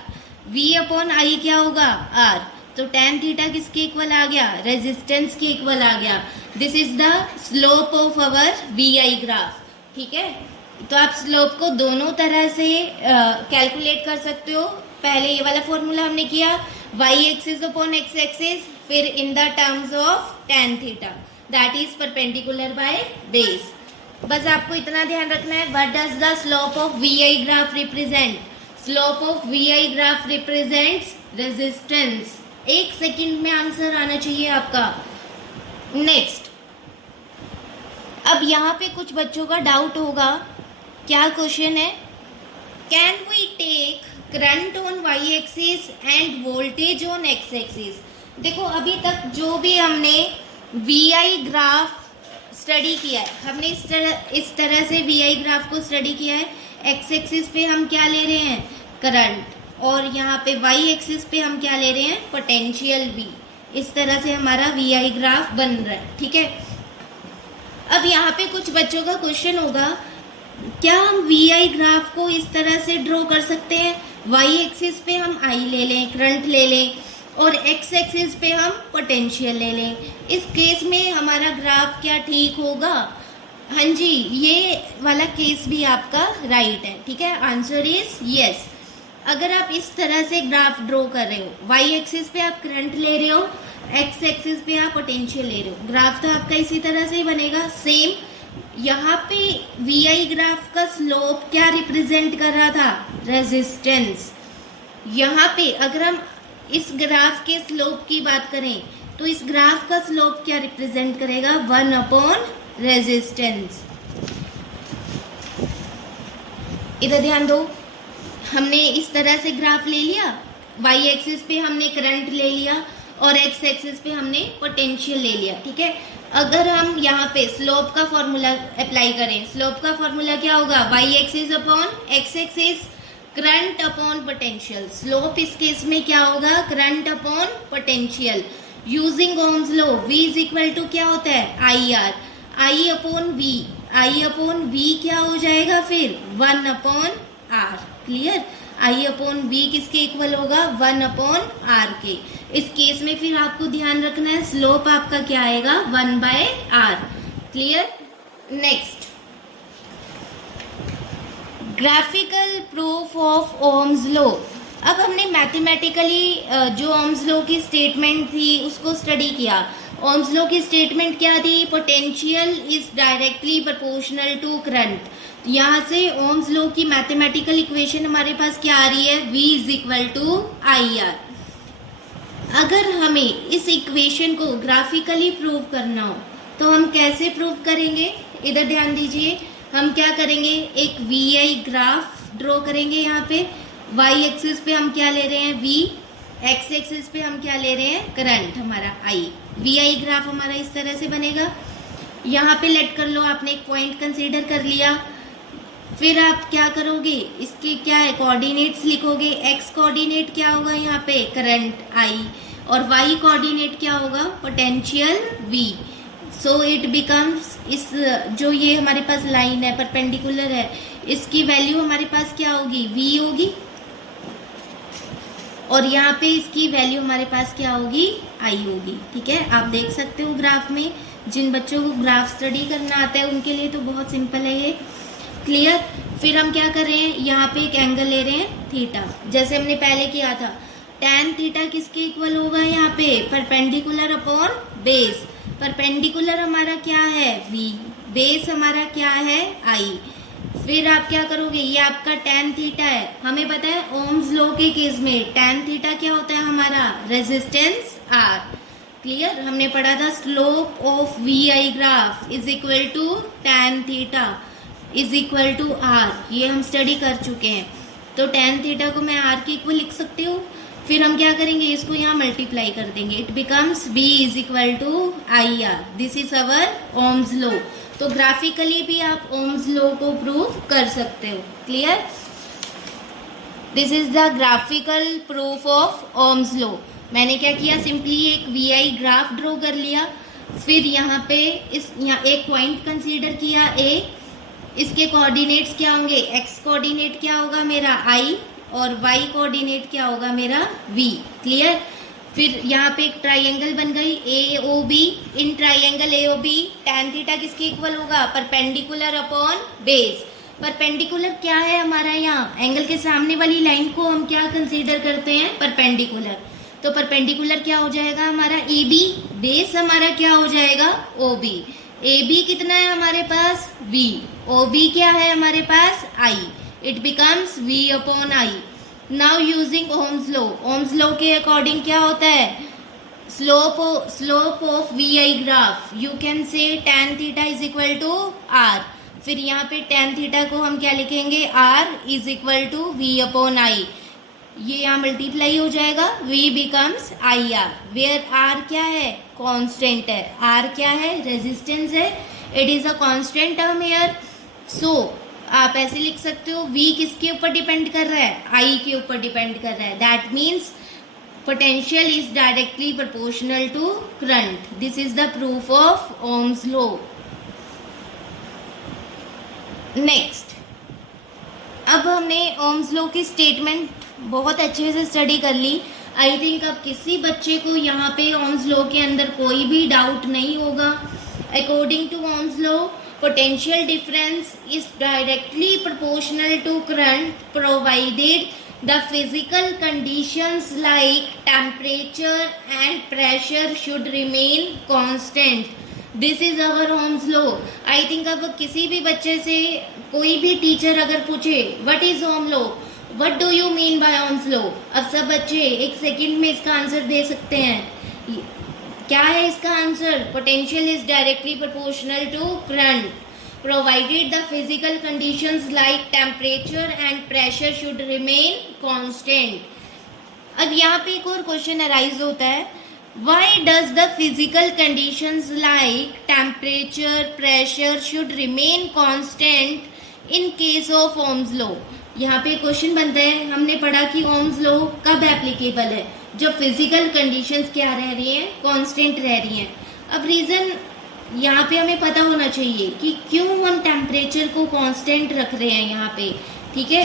v upon I क्या होगा? r. तो tan थीटा किसके इक्वल आ गया? रेजिस्टेंस के इक्वल आ गया. This is the slope of our V I graph. ठीक है, तो आप स्लोप को दोनों तरह से कैलकुलेट कर सकते हो. पहले ये वाला फॉर्मूला हमने किया y axis upon x axis, फिर in the terms of tan theta that is perpendicular by base. बस आपको इतना ध्यान रखना है. What does the slope of V I graph represent? Slope of V I graph represents resistance. 1 second में answer आना चाहिए आपका। नेक्स्ट, अब यहाँ पे कुछ बच्चों का डाउट होगा, क्या क्वेश्चन है, can we take current on Y axis and voltage on X axis. देखो अभी तक जो भी हमने वी आई ग्राफ स्टडी किया है, हमने इस तरह से वी आई ग्राफ को स्टडी किया है। एक्स एक्सिस पे हम क्या ले रहे हैं, करंट, और यहाँ पे वाई एक्सिस पे हम क्या ले रहे हैं, पोटेंशियल वी। इस तरह से हमारा वी आई ग्राफ बन रहा है, ठीक है। अब यहाँ पे कुछ बच्चों का क्वेश्चन होगा, क्या हम वी आई ग्राफ को इस तरह से ड्रॉ कर सकते हैं, वाई एक्सिस पे हम आई ले लें, करंट ले लें, और एक्स एक्सिस पे हम पोटेंशियल ले लें। इस केस में हमारा ग्राफ क्या ठीक होगा? हाँ जी, ये वाला केस भी आपका राइट है, ठीक है। Answer is yes. अगर आप इस तरह से ग्राफ ड्रॉ कर रहे हो, वाई एक्सिस पे आप करंट ले रहे हो, एक्स एक्सिस पे आप पोटेंशियल ले रहे हो, ग्राफ तो आपका इसी तरह से ही बनेगा सेम। यहाँ पे वी आई ग्राफ का स्लोप क्या रिप्रेजेंट कर रहा था, रेजिस्टेंस। यहाँ पे अगर हम इस ग्राफ के स्लोप की बात करें तो इस ग्राफ का स्लोप क्या रिप्रेजेंट करेगा, 1 रेजिस्टेंस। इधर ध्यान दो, हमने इस तरह से ग्राफ ले लिया, वाई एक्सिस पे हमने करंट ले लिया और एक्स एक्सिस पे हमने पोटेंशियल ले लिया, ठीक है। अगर हम यहाँ पे स्लोप का फॉर्मूला अप्लाई करें, स्लोप का फॉर्मूला क्या होगा, Y axis upon x axis, current upon potential. Slope इस केस में क्या होगा, current upon potential. Using Ohm's law, V is equal to क्या होता है, I R, I upon V, I upon V क्या हो जाएगा फिर, 1 upon R. Clear, I upon V किसके इक्वल होगा, 1 अपॉन आर के। इस केस में फिर आपको ध्यान रखना है, स्लोप आपका क्या आएगा, 1/r। Clear. Next, graphical proof of Ohm's law. अब हमने मैथमेटिकली जो ओम्स लॉ की स्टेटमेंट थी उसको स्टडी किया। ओम्स लॉ की स्टेटमेंट क्या थी, potential is directly proportional to current. यहाँ से ओम्स लॉ की मैथमेटिकल इक्वेशन हमारे पास क्या आ रही है, V is equal to I R. अगर हमें इस इक्वेशन को ग्राफिकली प्रूव करना हो तो हम कैसे प्रूव करेंगे, इधर ध्यान दीजिए। हम क्या करेंगे, एक वी आई ग्राफ ड्रॉ करेंगे। यहाँ पे वाई एक्सिस पे हम क्या ले रहे हैं, V, एक्स एक्सिस पे हम क्या ले रहे हैं, करंट हमारा I। वी आई ग्राफ हमारा इस तरह से बनेगा। यहाँ पे लेट कर लो, आपने एक पॉइंट कंसीडर कर लिया। फिर आप क्या करोगे, इसके क्या है, कोऑर्डिनेट्स लिखोगे। एक्स कोऑर्डिनेट क्या होगा यहाँ पे, करंट I, और वाई कोऑर्डिनेट क्या होगा, potential V। So it becomes, इस जो ये हमारे पास लाइन है, परपेंडिकुलर है, इसकी वैल्यू हमारे पास क्या होगी, V होगी, और यहाँ पे इसकी वैल्यू हमारे पास क्या होगी, I होगी। ठीक है, आप देख सकते हो ग्राफ में। जिन बच्चों को ग्राफ स्टडी करना आता है उनके लिए तो बहुत सिंपल है ये। क्लियर। फिर हम क्या कर रहे हैं, यहाँ पे एक एंगल ले रहे हैं थीटा, जैसे हमने पहले किया था। tan थीटा किसके इक्वल होगा, यहाँ पे परपेंडिकुलर अपॉन बेस। परपेंडिकुलर हमारा क्या है, V, बेस हमारा क्या है, I। फिर आप क्या करोगे, ये आपका tan थीटा है। हमें पता है ओम्स लॉ के केस में tan थीटा क्या होता है हमारा, रेजिस्टेंस R। क्लियर, हमने पढ़ा था slope of V I graph is equal to tan theta is equal to R। ये हम स्टडी कर चुके हैं। तो tan थीटा को मैं R के इक्वल लिख सकती हूँ। फिर हम क्या करेंगे, इसको यहाँ मल्टीप्लाई कर देंगे, it becomes V is equal to I R. This is our Ohm's law. तो ग्राफिकली भी आप ओम्स लॉ को प्रूव कर सकते हो। Clear, this is the graphical proof of Ohm's law. मैंने क्या किया, सिंपली एक वी आई ग्राफ ड्रॉ कर लिया। फिर यहाँ पे यहाँ एक पॉइंट कंसीडर किया A। इसके कोऑर्डिनेट्स क्या होंगे, एक्स कोऑर्डिनेट क्या होगा मेरा I, और वाई कोऑर्डिनेट क्या होगा मेरा V। क्लियर। फिर यहाँ पे एक ट्राइंगल बन गई AOB। In triangle AOB tan theta किसके इक्वल होगा, परपेंडिकुलर अपॉन बेस। परपेंडिकुलर क्या है हमारा, यहाँ एंगल के सामने वाली लाइन को हम क्या कंसीडर करते हैं, परपेंडिकुलर। तो परपेंडिकुलर क्या हो जाएगा हमारा AB, बेस हमारा क्या हो जाएगा OB। AB कितना है हमारे पास, V, OB क्या है हमारे पास I। It becomes V upon I। Now using Ohm's law, Ohm's law के अकॉर्डिंग क्या होता है, slope of V I graph, you can say tan theta is equal to r, फिर यहाँ पे tan थीटा को हम क्या लिखेंगे, r is equal to v upon I, ये यहाँ मल्टीप्लाई हो जाएगा, v becomes I R, where r क्या है, कांस्टेंट है, r क्या है, रेजिस्टेंस है, it is a constant term here. So आप ऐसे लिख सकते हो, v किसके ऊपर डिपेंड कर रहा है, I के ऊपर डिपेंड कर रहा है, that means potential is directly proportional to current. This is the proof of Ohm's law. Next, अब हमने Ohm's law की स्टेटमेंट बहुत अच्छे से स्टडी कर ली। आई थिंक अब किसी बच्चे को यहाँ पे Ohm's law के अंदर कोई भी डाउट नहीं होगा। According to Ohm's law, potential difference is directly proportional to current provided the physical conditions like temperature and pressure should remain constant. This is our Ohm's law. I think अब किसी भी बच्चे से कोई भी टीचर अगर पूछे what is Ohm's law, what do you mean by Ohm's law, अब सब बच्चे एक सेकंड में इसका आंसर दे सकते हैं। क्या है इसका answer, potential is directly proportional to current provided the physical conditions like temperature and pressure should remain constant. अब यहाँ पे एक और क्वेश्चन अराइज होता है, why does the physical conditions like temperature, pressure should remain constant in case of Ohm's law? यहाँ पे question बनता है, हमने पढ़ा कि Ohm's law कब एप्लीकेबल है, जब फिजिकल कंडीशंस क्या रह रही हैं, कांस्टेंट रह रही हैं। अब रीज़न यहाँ पे हमें पता होना चाहिए कि क्यों हम टेम्परेचर को कांस्टेंट रख रहे हैं यहाँ पे, ठीक है।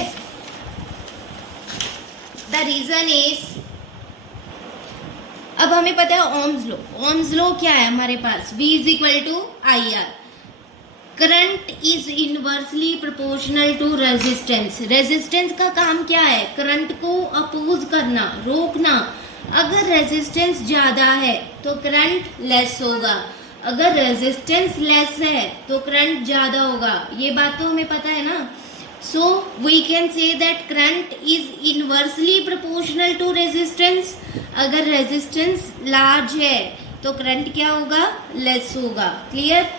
द रीजन इज, अब हमें पता है ओम्स लॉ, ओम्स लॉ क्या है हमारे पास, V is equal to I R, current is inversely proportional to resistance. Resistance का काम क्या है, करंट को अपोज करना, रोकना। अगर रेजिस्टेंस ज्यादा है तो करंट लेस होगा, अगर रेजिस्टेंस लेस है तो करंट ज़्यादा होगा, ये बात तो हमें पता है ना। So we can say that current is inversely proportional to resistance. अगर रेजिस्टेंस लार्ज है तो करंट क्या होगा, लेस होगा। क्लियर।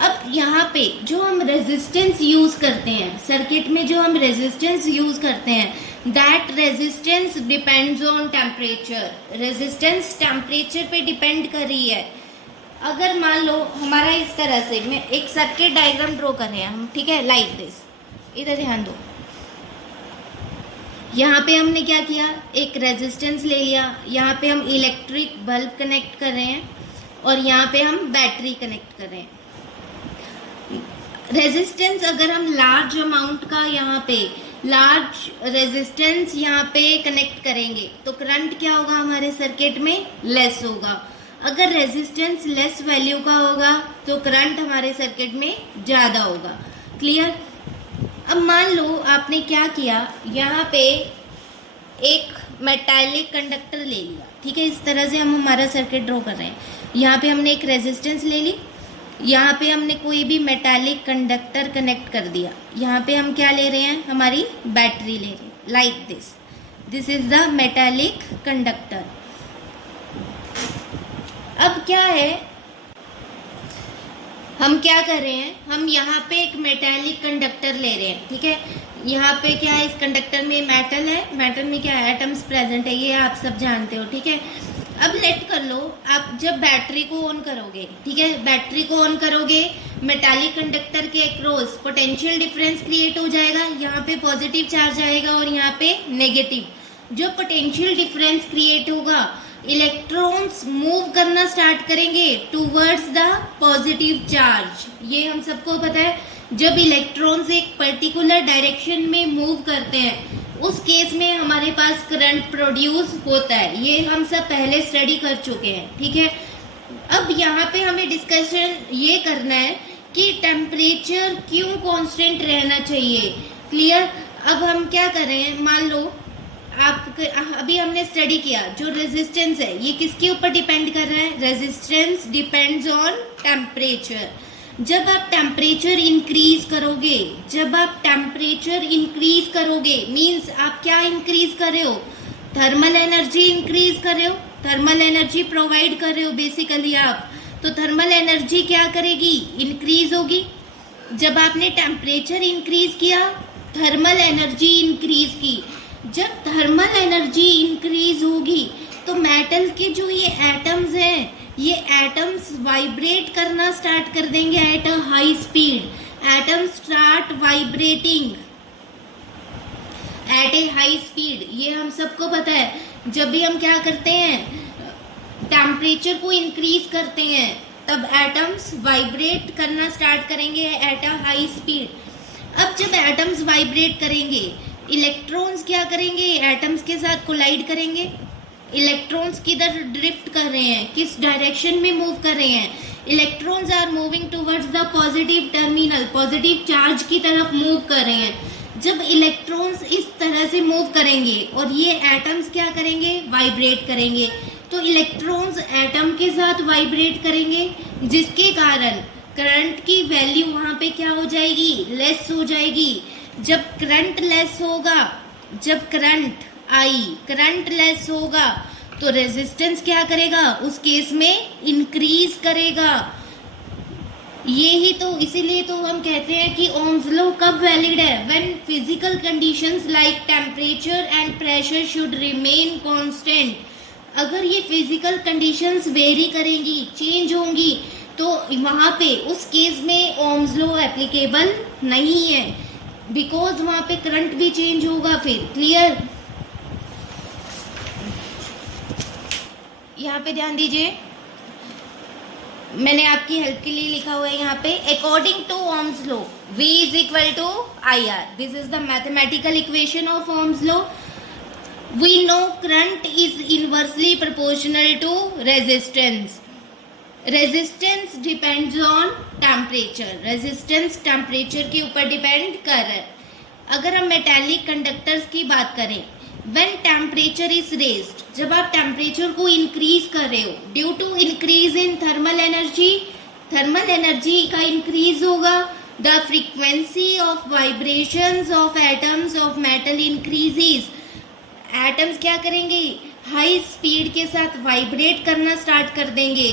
अब यहाँ पे जो हम रेजिस्टेंस यूज करते हैं सर्किट में, जो हम रेजिस्टेंस यूज करते हैं, that resistance depends on temperature. Resistance temperature पे डिपेंड कर रही है। अगर मान लो हमारा इस तरह से, मैं एक सर्किट डायग्राम ड्रॉ कर रहे हैं हम, ठीक है, लाइक दिस, इधर ध्यान दो। यहाँ पे हमने क्या किया, एक रेजिस्टेंस ले लिया, यहाँ पे हम इलेक्ट्रिक बल्ब कनेक्ट कर रहे हैं और यहाँ पे हम बैटरी कनेक्ट कर रहे हैं। रेजिस्टेंस अगर हम लार्ज अमाउंट का यहाँ पे लार्ज रेजिस्टेंस यहाँ पे कनेक्ट करेंगे तो करंट क्या होगा हमारे सर्किट में, लेस होगा। अगर रेजिस्टेंस लेस वैल्यू का होगा तो करंट हमारे सर्किट में ज़्यादा होगा। क्लियर। अब मान लो आपने क्या किया, यहाँ पे एक मेटालिक कंडक्टर ले लिया, ठीक है, इस तरह से हम हमारा सर्किट ड्रॉ कर रहे हैं। यहाँ पे हमने एक रेजिस्टेंस ले ली, यहाँ पे हमने कोई भी मेटालिक कंडक्टर कनेक्ट कर दिया, यहाँ पे हम क्या ले रहे हैं, हमारी बैटरी ले रहे हैं, like this, this is the metallic conductor. अब क्या है, हम क्या कर रहे हैं, हम यहाँ पे एक मेटालिक कंडक्टर ले रहे हैं, ठीक है। यहाँ पे क्या है, इस कंडक्टर में मेटल है, मेटल में क्या है, एटम्स प्रेजेंट है, ये आप सब जानते हो, ठीक है। अब लेट कर लो, आप जब बैटरी को ऑन करोगे, ठीक है, बैटरी को ऑन करोगे, मेटालिक कंडक्टर के अक्रॉस पोटेंशियल डिफरेंस क्रिएट हो जाएगा, यहाँ पे पॉजिटिव चार्ज आएगा और यहाँ पे नेगेटिव। जो पोटेंशियल डिफरेंस क्रिएट होगा, इलेक्ट्रॉन्स मूव करना स्टार्ट करेंगे टूवर्ड्स द पॉजिटिव चार्ज। ये हम सबको पता है, जब इलेक्ट्रॉन्स एक पर्टिकुलर डायरेक्शन में मूव करते हैं उस केस में हमारे पास करंट प्रोड्यूस होता है। ये हम सब पहले स्टडी कर चुके हैं, ठीक है। अब यहाँ पे हमें डिस्कशन ये करना है कि टेम्परेचर क्यों कांस्टेंट रहना चाहिए। क्लियर। अब हम क्या कर रहे हैं, मान लो आप अभी हमने स्टडी किया, जो रेजिस्टेंस है ये किसके ऊपर डिपेंड कर रहा है, रेजिस्टेंस डिपेंड्स ऑन टेम्परेचर। जब आप टेम्परेचर इंक्रीज करोगे, जब आप टेम्परेचर इंक्रीज करोगे मीन्स आप क्या इंक्रीज कर रहे हो, थर्मल एनर्जी इंक्रीज कर रहे हो, थर्मल एनर्जी प्रोवाइड कर रहे हो बेसिकली आप। तो थर्मल एनर्जी क्या करेगी, इंक्रीज होगी। जब आपने टेम्परेचर इंक्रीज किया, थर्मल एनर्जी इंक्रीज की। जब थर्मल एनर्जी इंक्रीज होगी तो मेटल के जो ये एटम्स हैं, ये एटम्स वाइब्रेट करना स्टार्ट कर देंगे at a high speed. Atoms start vibrating eight A high speed, ये हम सबको पता है। जब भी हम क्या करते हैं, टेम्परेचर को इंक्रीज करते हैं, तब एटम्स वाइब्रेट करना स्टार्ट करेंगे एट अ हाई स्पीड। अब जब एटम्स वाइब्रेट करेंगे, इलेक्ट्रॉन्स क्या करेंगे, एटम्स के साथ कोलाइड करेंगे। इलेक्ट्रॉन्स किधर ड्रिफ्ट कर रहे हैं, किस डायरेक्शन में मूव कर रहे हैं, electrons are moving towards the positive terminal, positive charge की तरफ मूव कर रहे हैं। जब इलेक्ट्रॉन्स इस तरह से मूव करेंगे और ये एटम्स क्या करेंगे, वाइब्रेट करेंगे, तो इलेक्ट्रॉन्स एटम के साथ वाइब्रेट करेंगे, जिसके कारण करंट की वैल्यू वहाँ पे क्या हो जाएगी, लेस हो जाएगी। जब करंट लेस होगा, जब करंट लेस होगा तो रेजिस्टेंस क्या करेगा, उस केस में इंक्रीज करेगा। ये ही तो, इसीलिए तो हम कहते हैं कि ओम्स लॉ कब वैलिड है, when physical conditions like temperature and pressure should remain constant. अगर ये फिजिकल कंडीशंस वेरी करेंगी, चेंज होंगी, तो वहाँ पे उस केस में ओम्स लॉ एप्लीकेबल नहीं है, बिकॉज वहाँ पे करंट भी चेंज होगा फिर। क्लियर? यहाँ पे ध्यान दीजिए, मैंने आपकी हेल्प के लिए लिखा हुआ है यहाँ पे, according to Ohm's law V is equal to IR, this is the mathematical equation of Ohm's law. We know current is inversely proportional to resistance. Resistance depends on temperature. Resistance temperature के ऊपर depend कर रहा है। अगर हम metallic conductors की बात करें, when temperature is raised, जब आप टेम्परेचर को इंक्रीज कर रहे हो due to increase in thermal energy का इंक्रीज होगा, the frequency of vibrations of atoms of metal increases. Atoms क्या करेंगे, हाई स्पीड के साथ वाइब्रेट करना स्टार्ट कर देंगे।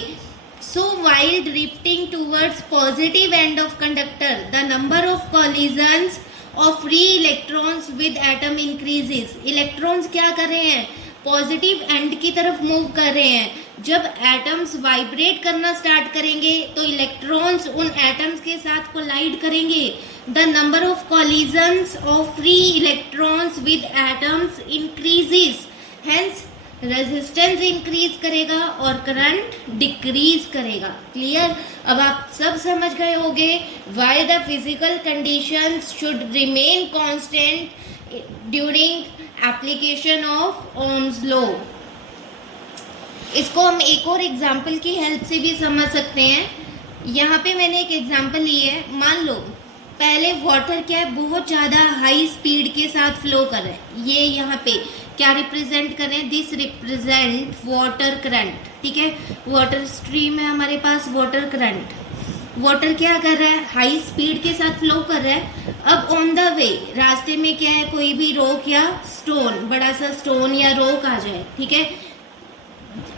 So while drifting towards positive end of conductor, the number of collisions of free electrons with atom increases. Electrons क्या कर रहे हैं, पॉजिटिव एंड की तरफ मूव कर रहे हैं। जब एटम्स वाइब्रेट करना स्टार्ट करेंगे तो इलेक्ट्रॉन्स उन एटम्स के साथ कोलाइड करेंगे। The number of collisions of free electrons with atoms increases, hence resistance increase करेगा और करंट डिक्रीज करेगा। क्लियर? अब आप सब समझ गए होंगे why the physical conditions should remain constant during application of Ohm's law। इसको हम एक और एग्जाम्पल की हेल्प से भी समझ सकते हैं। यहाँ पे मैंने एक एग्जाम्पल ली है, मान लो पहले वाटर क्या है, बहुत ज़्यादा हाई स्पीड के साथ फ्लो कर रहा है। ये यहाँ पे क्या रिप्रेजेंट कर रहे हैं, दिस रिप्रेजेंट वाटर करंट। ठीक है, वाटर स्ट्रीम है हमारे पास, वाटर करंट। वाटर क्या कर रहा है, हाई स्पीड के साथ फ्लो कर रहा है। अब ऑन द वे रास्ते में क्या है, कोई भी रॉक या स्टोन, बड़ा सा स्टोन या रॉक आ जाए। ठीक है,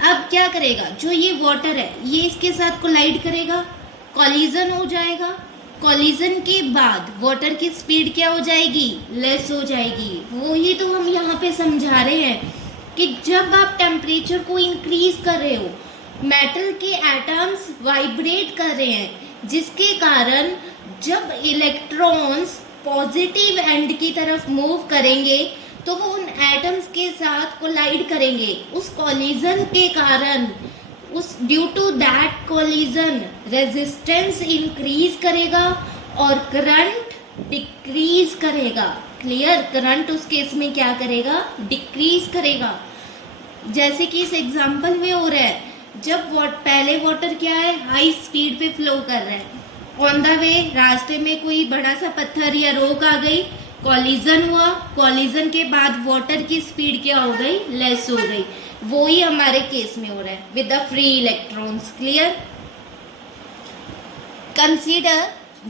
अब क्या करेगा, जो ये वाटर है ये इसके साथ कोलाइड करेगा, कॉलिजन हो जाएगा। कॉलिजन के बाद वाटर की स्पीड क्या हो जाएगी, लेस हो जाएगी। वो ही तो हम यहाँ पे समझा रहे हैं कि जब आप टेम्परेचर को इंक्रीज कर रहे हो, मेटल के एटम्स वाइब्रेट कर रहे हैं, जिसके कारण जब इलेक्ट्रॉन्स पॉजिटिव एंड की तरफ मूव करेंगे तो वो उन एटम्स के साथ कोलाइड करेंगे। उस कॉलिजन के कारण, उस due to that collision resistance increase करेगा और करंट डिक्रीज करेगा। क्लियर? करंट उस केस में क्या करेगा, डिक्रीज करेगा। जैसे कि इस एग्जांपल में हो रहा है, जब पहले वाटर क्या है, हाई स्पीड पे फ्लो कर रहा है, ऑन द वे रास्ते में कोई बड़ा सा पत्थर या रॉक आ गई, कॉलिजन हुआ, कॉलिजन के बाद वाटर की स्पीड क्या हो गई, लेस हो गई। वो ही हमारे केस में हो रहा है with the free electrons. Clear? consider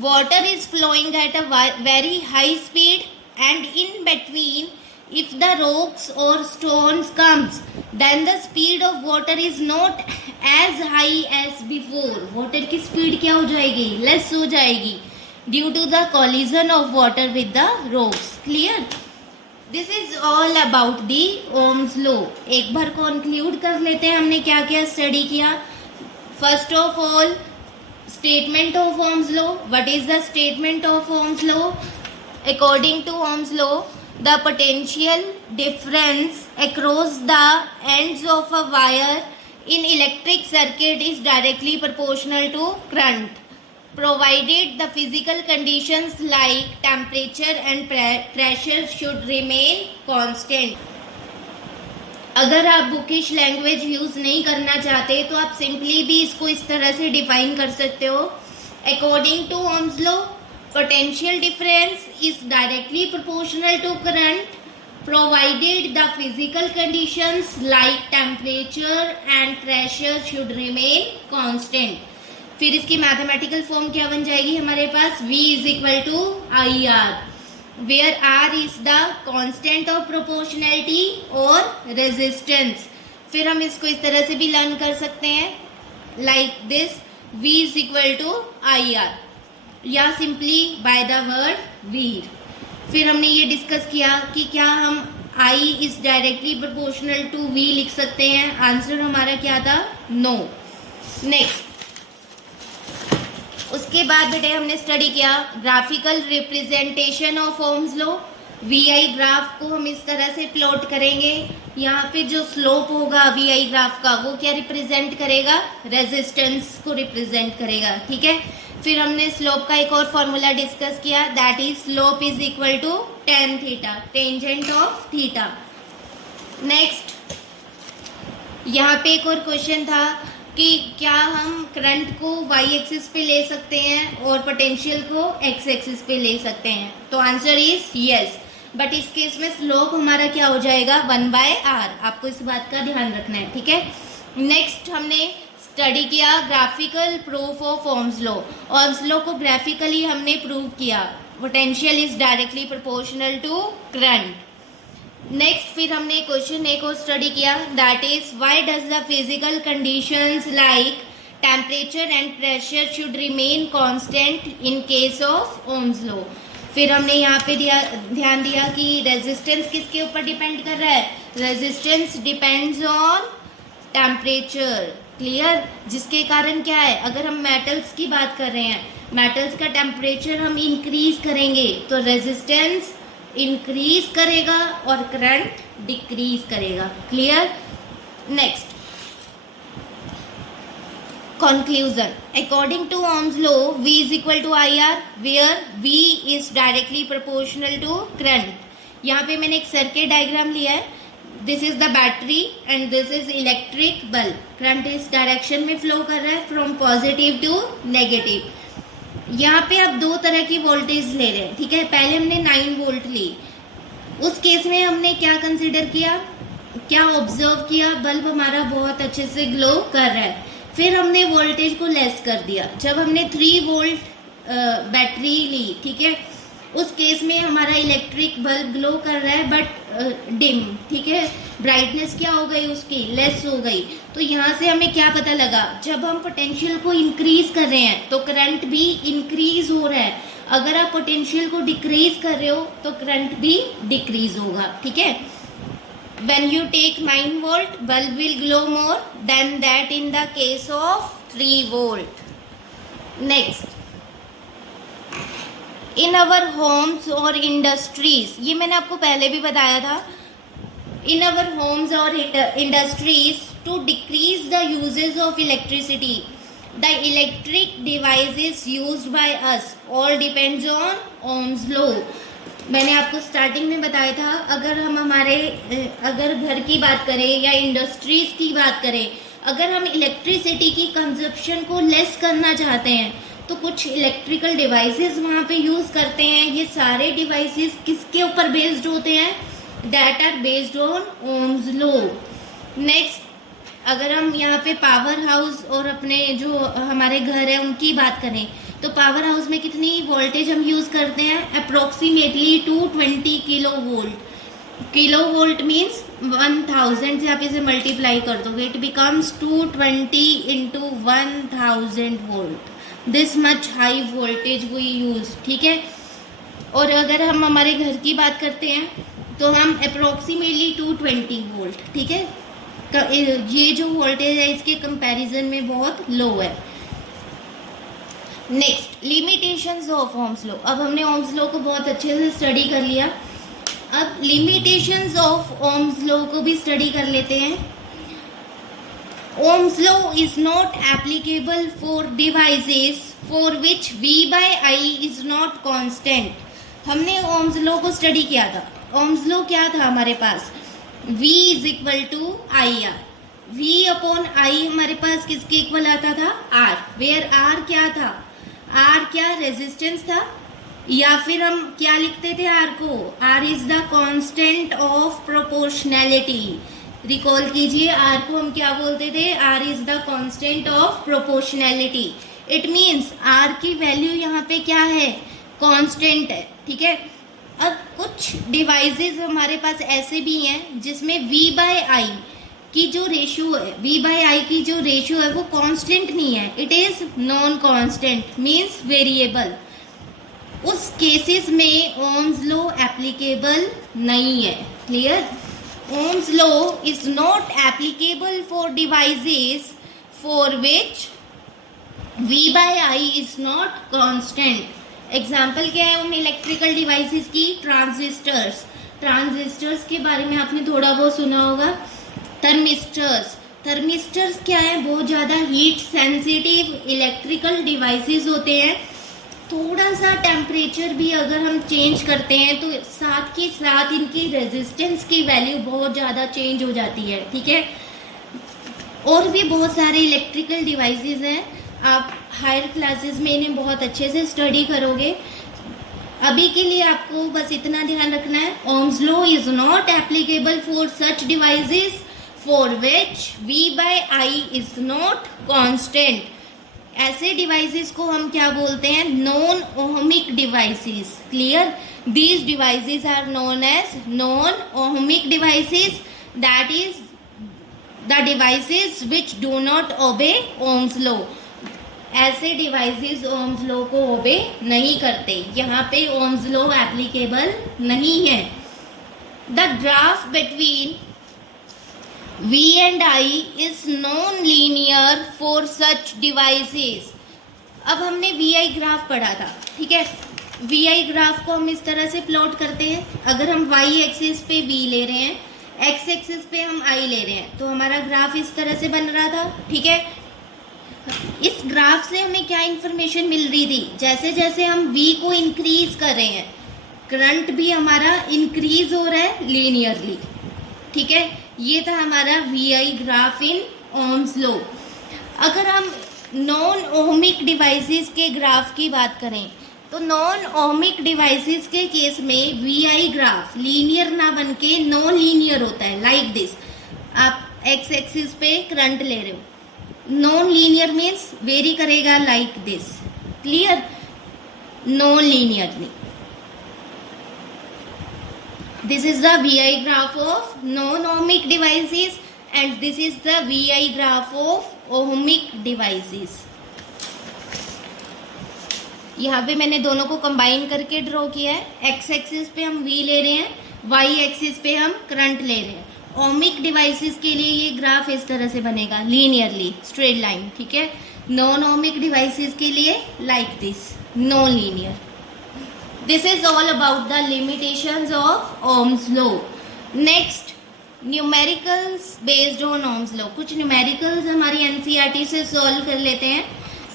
water is flowing at a very high speed, and in between, if the rocks or stones comes, then the speed of water is not as high as before. water की speed क्या हो जाएगी, less हो जाएगी, due to the collision of water with the rocks. Clear? This is all about the Ohm's law. एक बार conclude कर लेते हैं हमने क्या क्या study किया. First of all, statement of Ohm's law. What is the statement of Ohm's law? According to Ohm's law, the potential difference across the ends of a wire in electric circuit is directly proportional to current, provided the physical conditions like temperature and pressure should remain constant. अगर आप bookish language use नहीं करना चाहते तो आप simply भी इसको इस तरह से डिफाइन कर सकते हो. According to Ohm's law, potential difference is directly proportional to current, provided the physical conditions like temperature and pressure should remain constant. फिर इसकी मैथमेटिकल फॉर्म क्या बन जाएगी हमारे पास, V is equal to IR, where R is the constant of proportionality or resistance. फिर हम इसको इस तरह से भी लर्न कर सकते हैं, like this, V is equal to IR, या simply by the word VIR. फिर हमने ये डिस्कस किया कि क्या हम I is directly proportional to V लिख सकते हैं. आंसर हमारा क्या था, नो. नेक्स्ट, उसके बाद बेटे हमने स्टडी किया graphical representation of Ohm's law. VI graph को हम इस तरह से प्लॉट करेंगे. यहाँ पे जो स्लोप होगा VI ग्राफ का वो क्या रिप्रेजेंट करेगा, रेजिस्टेंस को रिप्रेजेंट करेगा. ठीक है. फिर हमने स्लोप का एक और फॉर्मूला डिस्कस किया, that is slope is equal to tan theta, tangent of theta. Next, यहाँ पे एक और क्वेश्चन था कि क्या हम करंट को y एक्सिस पे ले सकते हैं और पोटेंशियल को x एक्सिस पे ले सकते हैं. तो आंसर इज यस, बट इस केस में स्लोप हमारा क्या हो जाएगा, 1/r. आपको इस बात का ध्यान रखना है. ठीक है. नेक्स्ट हमने स्टडी किया graphical proof of Ohm's law. Ohm's law को ग्राफिकली हमने प्रूव किया, potential is directly proportional to current. Next, फिर हमने क्वेश्चन एक और स्टडी किया, that is why does the physical conditions like temperature and pressure should remain constant in case of Ohm's law. फिर हमने यहाँ पे ध्यान दिया कि रेजिस्टेंस किसके ऊपर डिपेंड कर रहा है, resistance depends on temperature. Clear. जिसके कारण क्या है, अगर हम मेटल्स की बात कर रहे हैं, मेटल्स का टेम्परेचर हम इंक्रीज करेंगे तो रेजिस्टेंस इंक्रीज करेगा और करंट डिक्रीज करेगा. Clear. Next, conclusion. According to Ohm's law, V is equal to IR, where V is directly proportional to current. यहाँ पे मैंने एक सर्किट डायग्राम लिया है. This is the battery and this is electric bulb. Current इस direction में flow कर रहा है फ्रॉम पॉजिटिव टू नेगेटिव. यहाँ पे आप दो तरह की वोल्टेज ले रहे हैं. ठीक है. पहले हमने 9 वोल्ट ली. उस केस में हमने क्या कंसिडर किया, क्या ऑब्जर्व किया, बल्ब हमारा बहुत अच्छे से ग्लो कर रहा है. फिर हमने वोल्टेज को लेस कर दिया. जब हमने 3 वोल्ट बैटरी ली, ठीक है, उस केस में हमारा इलेक्ट्रिक बल्ब ग्लो कर रहा है बट डिम. ठीक है. ब्राइटनेस क्या हो गई, उसकी लेस हो गई. तो यहाँ से हमें क्या पता लगा, जब हम पोटेंशियल को इंक्रीज कर रहे हैं तो करंट भी इंक्रीज हो रहा है. अगर आप पोटेंशियल को डिक्रीज कर रहे हो तो करंट भी डिक्रीज होगा. ठीक है. When you take 9 volt, bulb will glow more than that in the case of 3 volt. Next, in our homes or industries, ये मैंने आपको पहले भी बताया था. In our homes or industries, to decrease the uses of electricity, the electric devices used by us all depends on Ohm's law. मैंने आपको starting में बताया था, अगर घर की बात करें या इंडस्ट्रीज की बात करें, अगर हम इलेक्ट्रिसिटी की कंजप्शन को लेस करना चाहते हैं तो कुछ इलेक्ट्रिकल डिवाइसेस वहाँ पे यूज़ करते हैं. ये सारे डिवाइसेस किसके ऊपर बेस्ड होते हैं, that are based on Ohm's law. Next, अगर हम यहाँ पे पावर हाउस और अपने जो हमारे घर है उनकी बात करें तो पावर हाउस में कितनी वोल्टेज हम यूज़ करते हैं, approximately 220 kilo volt. Kilo volt means 1000 से आप इसे मल्टीप्लाई कर दोगे, it becomes 220 into 1000 volt, this much high voltage V use, ठीक है। और अगर हम हमारे घर की बात करते हैं तो हम अप्रोक्सीमेटली 220 वोल्ट, ठीक है। ये जो वोल्टेज है इसके कंपैरिजन में बहुत लो है। Next, limitations of Ohm's law. अब हमने ओम्स लॉ को बहुत अच्छे से स्टडी कर लिया, अब लिमिटेशंस ऑफ ओम्स लॉ को भी स्टडी कर लेते हैं। Ohm's law is not applicable for devices for which V by I is not constant. हमने ओम्स लॉ को स्टडी किया था। ओम्स लॉ क्या था हमारे पास, V is equal to I R. V upon I हमारे पास किसके इक्वल आता था, R, वेयर R क्या था, R क्या रेजिस्टेंस था, या फिर हम क्या लिखते थे R को, R is the constant of proportionality. Recall कीजिए, R को हम क्या बोलते थे, R is the constant of proportionality. It means R की वैल्यू यहाँ पे क्या है, कांस्टेंट है, ठीक है। अब कुछ डिवाइसेस हमारे पास ऐसे भी हैं जिसमें V by I की जो रेशियो है, V by I की जो रेशियो है वो कांस्टेंट नहीं है, it is non constant means variable. उस केसेस में ओम्स लॉ एप्लीकेबल नहीं है, clear. Ohms law is not applicable for devices for which V by I is not constant. Example क्या है उन इलेक्ट्रिकल डिवाइसेस की, ट्रांजिस्टर्स। ट्रांजिस्टर्स के बारे में आपने थोड़ा बहुत सुना होगा। थर्मिस्टर्स, थर्मिस्टर्स क्या है, बहुत ज़्यादा हीट सेंसिटिव इलेक्ट्रिकल डिवाइसेस होते हैं। थोड़ा सा टेम्परेचर भी अगर हम चेंज करते हैं तो साथ के साथ इनकी रेजिस्टेंस की वैल्यू बहुत ज़्यादा चेंज हो जाती है, ठीक है। और भी बहुत सारे इलेक्ट्रिकल डिवाइसेस हैं, आप हायर क्लासेस में इन्हें बहुत अच्छे से स्टडी करोगे। अभी के लिए आपको बस इतना ध्यान रखना है, Ohm's law is not applicable for such devices for which V by I is not constant. ऐसे डिवाइसेस को हम क्या बोलते हैं, non ohmic devices, clear. These devices are known as non ohmic devices, that is the devices which do not obey Ohm's law. ऐसे devices Ohm's law को obey नहीं करते, यहाँ पे ओम्स लॉ एप्लीकेबल नहीं है। The graph between V and I is non-linear for such devices। अब हमने VI ग्राफ पढ़ा था, ठीक है। VI ग्राफ को हम इस तरह से प्लॉट करते हैं, अगर हम Y एक्सिस पे V ले रहे हैं, X एक्सिस पे हम I ले रहे हैं, तो हमारा ग्राफ इस तरह से बन रहा था, ठीक है। इस ग्राफ से हमें क्या इंफॉर्मेशन मिल रही थी, जैसे जैसे हम V को इंक्रीज कर रहे हैं करंट भी हमारा इंक्रीज हो रहा है लीनियरली, ठीक है। ये था हमारा VI ग्राफ इन ओम्स लॉ। अगर हम नॉन ओहमिक डिवाइसेस के ग्राफ की बात करें तो नॉन ओहमिक डिवाइसेस के केस में VI ग्राफ लीनियर ना बन के नॉन लीनियर होता है, लाइक दिस। आप X एक्सिस पे करंट ले रहे हो, नॉन लीनियर मीन्स वेरी करेगा like this, clear, non linear नहीं। This is the VI graph of non-ohmic devices and this is the VI graph of ohmic devices। यहाँ पे मैंने दोनों को कंबाइन करके ड्रॉ किया है। X एक्सिस पे हम V ले रहे हैं, Y एक्सिस पे हम करंट ले रहे हैं। ओमिक डिवाइसेस के लिए ये ग्राफ इस तरह से बनेगा, लीनियरली स्ट्रेट लाइन, ठीक है। नॉन ओमिक डिवाइसेस के लिए like this, non linear. This is all about the limitations of Ohm's law. Next, numericals based on Ohm's law। कुछ numericals हमारी NCERT से सॉल्व कर लेते हैं।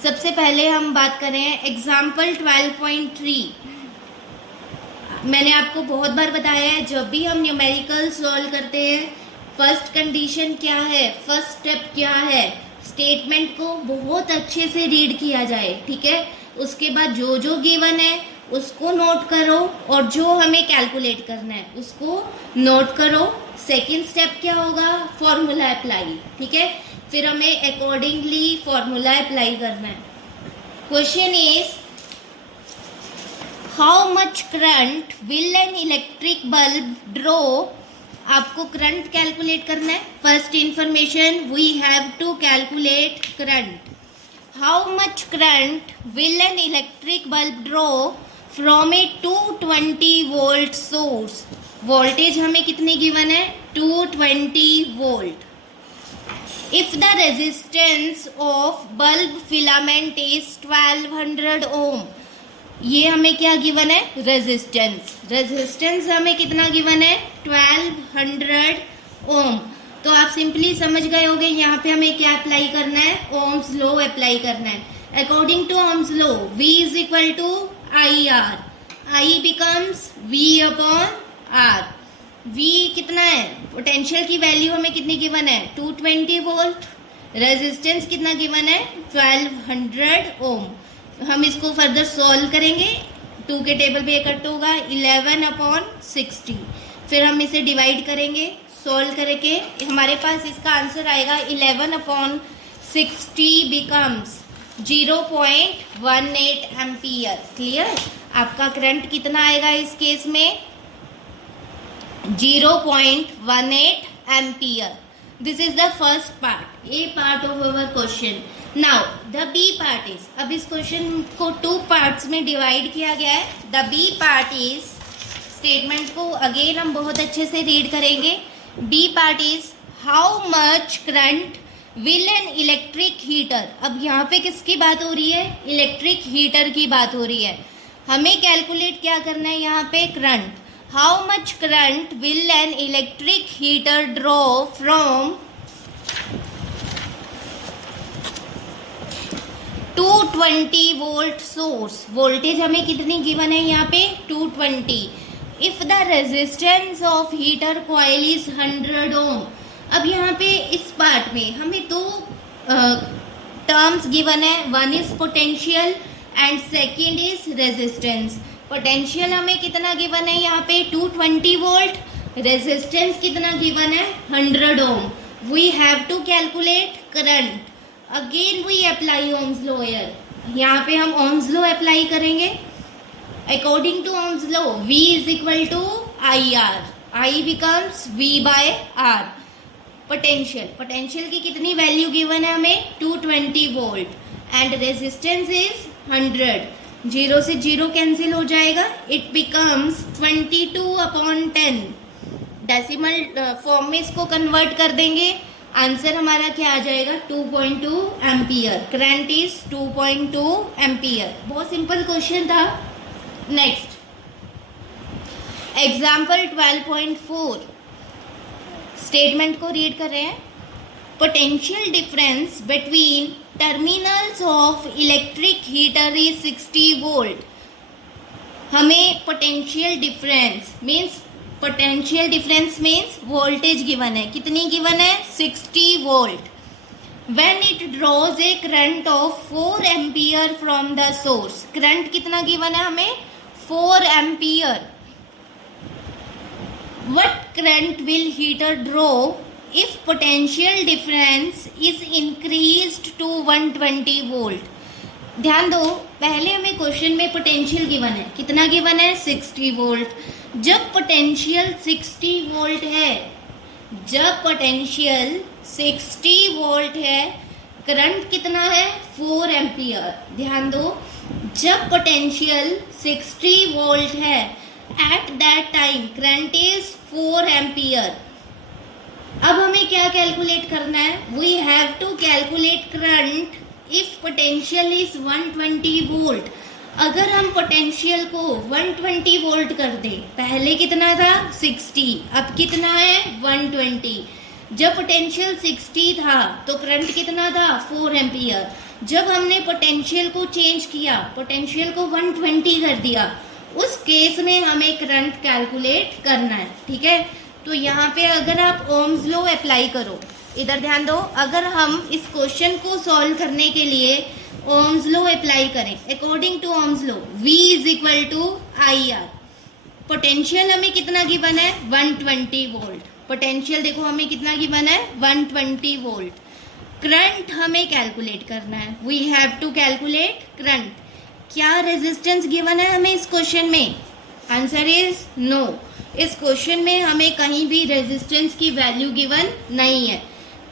सबसे पहले हम बात करें एग्जाम्पल 12.3। मैंने आपको बहुत बार बताया है, जब भी हम न्यूमेरिकल सॉल्व करते हैं फर्स्ट कंडीशन क्या है, फर्स्ट स्टेप क्या है, स्टेटमेंट को बहुत अच्छे से रीड किया जाए, ठीक है। उसके बाद जो जो गिवन है उसको नोट करो और जो हमें कैलकुलेट करना है उसको नोट करो सेकेंड स्टेप क्या होगा, फॉर्मूला अप्लाई, ठीक है। फिर हमें अकॉर्डिंगली फॉर्मूला अप्लाई करना है। Question is how much current will an electric bulb draw. आपको करंट कैलकुलेट करना है। First information, we have to calculate current. How much current will an electric bulb draw from a 220 volt source. Voltage हमें कितनी given है, 220 volt. If the resistance of bulb filament is 1200 ohm. ये हमें क्या given है, resistance हमें कितना given है, 1200 ओम। तो आप सिंपली समझ गए होंगे यहाँ पे हमें क्या अप्लाई करना है, ओम्स लॉ अप्लाई करना है। According to Ohm's law V is equal to IR, I becomes V upon R। V कितना है, पोटेंशियल की वैल्यू हमें कितनी गिवन है, 220 वोल्ट। रेजिस्टेंस कितना गिवन है, 1200 ओम। हम इसको फर्दर सॉल्व करेंगे, 2 के टेबल पे इकट्ठा होगा 11 अपॉन 60। फिर हम इसे डिवाइड करेंगे, सॉल्व करके हमारे पास इसका आंसर आएगा 11 अपॉन 60 बिकम्स 0.18 एम्पियर। क्लियर। आपका करंट कितना आएगा इस केस में, 0.18 ampere. This is the first part, A part of our question. Now the B part is, अब इस क्वेश्चन को 2 पार्ट्स में डिवाइड किया गया है। The B part is, statement को अगेन हम बहुत अच्छे से रीड करेंगे। B part is how much current will an electric heater. अब यहाँ पे किसकी बात हो रही है, इलेक्ट्रिक हीटर की बात हो रही है। हमें कैलकुलेट क्या करना है यहाँ पे, current. How much current will an electric heater draw from 220 volt source. Voltage हमें कितनी गिवन है यहाँ पे, 220। If the resistance of heater coil is 100 ओम। अब यहाँ पे इस पार्ट में हमें 2 टर्म्स गिवन है, one is potential and second is resistance. Potential हमें कितना गिवन है यहाँ पे, 220 वोल्ट। रेजिस्टेंस कितना गिवन है, 100 ohm. We have to calculate current. Again we apply Ohm's law here. यहाँ पे हम ओम्स लॉ अप्लाई करेंगे। According to Ohm's law V is equal to IR, I becomes V by R। Potential की कितनी value given है हमें, 220 volt and resistance is 100। 0 से 0 cancel हो जाएगा, it becomes 22 upon 10। Decimal form में इसको कन्वर्ट कर देंगे, आंसर हमारा क्या आ जाएगा, 2.2 एम्पियर। Current is 2.2 ampere. बहुत सिंपल क्वेश्चन था। नेक्स्ट एग्जाम्पल 12.4, स्टेटमेंट को रीड कर रहे हैं। Potential difference between terminals of electric heater is 60 volt. हमें potential difference means voltage given है, कितनी गिवन है, 60 volt. When it draws a current of 4 ampere from the source. Current कितना given है हमें, 4 ampere. What current will heater draw if potential difference is increased to 120 volt. ध्यान दो, पहले हमें क्वेश्चन में पोटेंशियल गिवन है, कितना गिवन है, 60 वोल्ट। जब पोटेंशियल 60 वोल्ट है, जब पोटेंशियल 60 वोल्ट है, करंट कितना है, 4 एम्पियर। ध्यान दो, जब पोटेंशियल 60 वोल्ट है, at that time current is 4 ampere. अब हमें क्या कैलकुलेट करना है, we have to calculate current if potential is 120 volt. अगर हम पोटेंशियल को 120 वोल्ट कर दें, पहले कितना था, 60, अब कितना है, 120। जब पोटेंशियल 60 था तो करंट कितना था, 4 एम्पियर। जब हमने पोटेंशियल को चेंज किया, पोटेंशियल को 120 कर दिया, उस केस में हमें करंट कैलकुलेट करना है। ठीक है, तो यहाँ पे अगर आप ओम्स लॉ अप्लाई करो, इधर ध्यान दो, अगर हम इस क्वेश्चन को सॉल्व करने के लिए ओम्स लॉ अप्लाई करें, according to Ohm's law V is equal to IR। Potential हमें कितना गिवन है, 120 वोल्ट। पोटेंशियल देखो हमें कितना गिवन है 120 वोल्ट। करंट हमें कैलकुलेट करना है, we have to calculate current. क्या रेजिस्टेंस गिवन है हमें इस क्वेश्चन में? Answer is no. इस क्वेश्चन में हमें कहीं भी रेजिस्टेंस की वैल्यू गिवन नहीं है।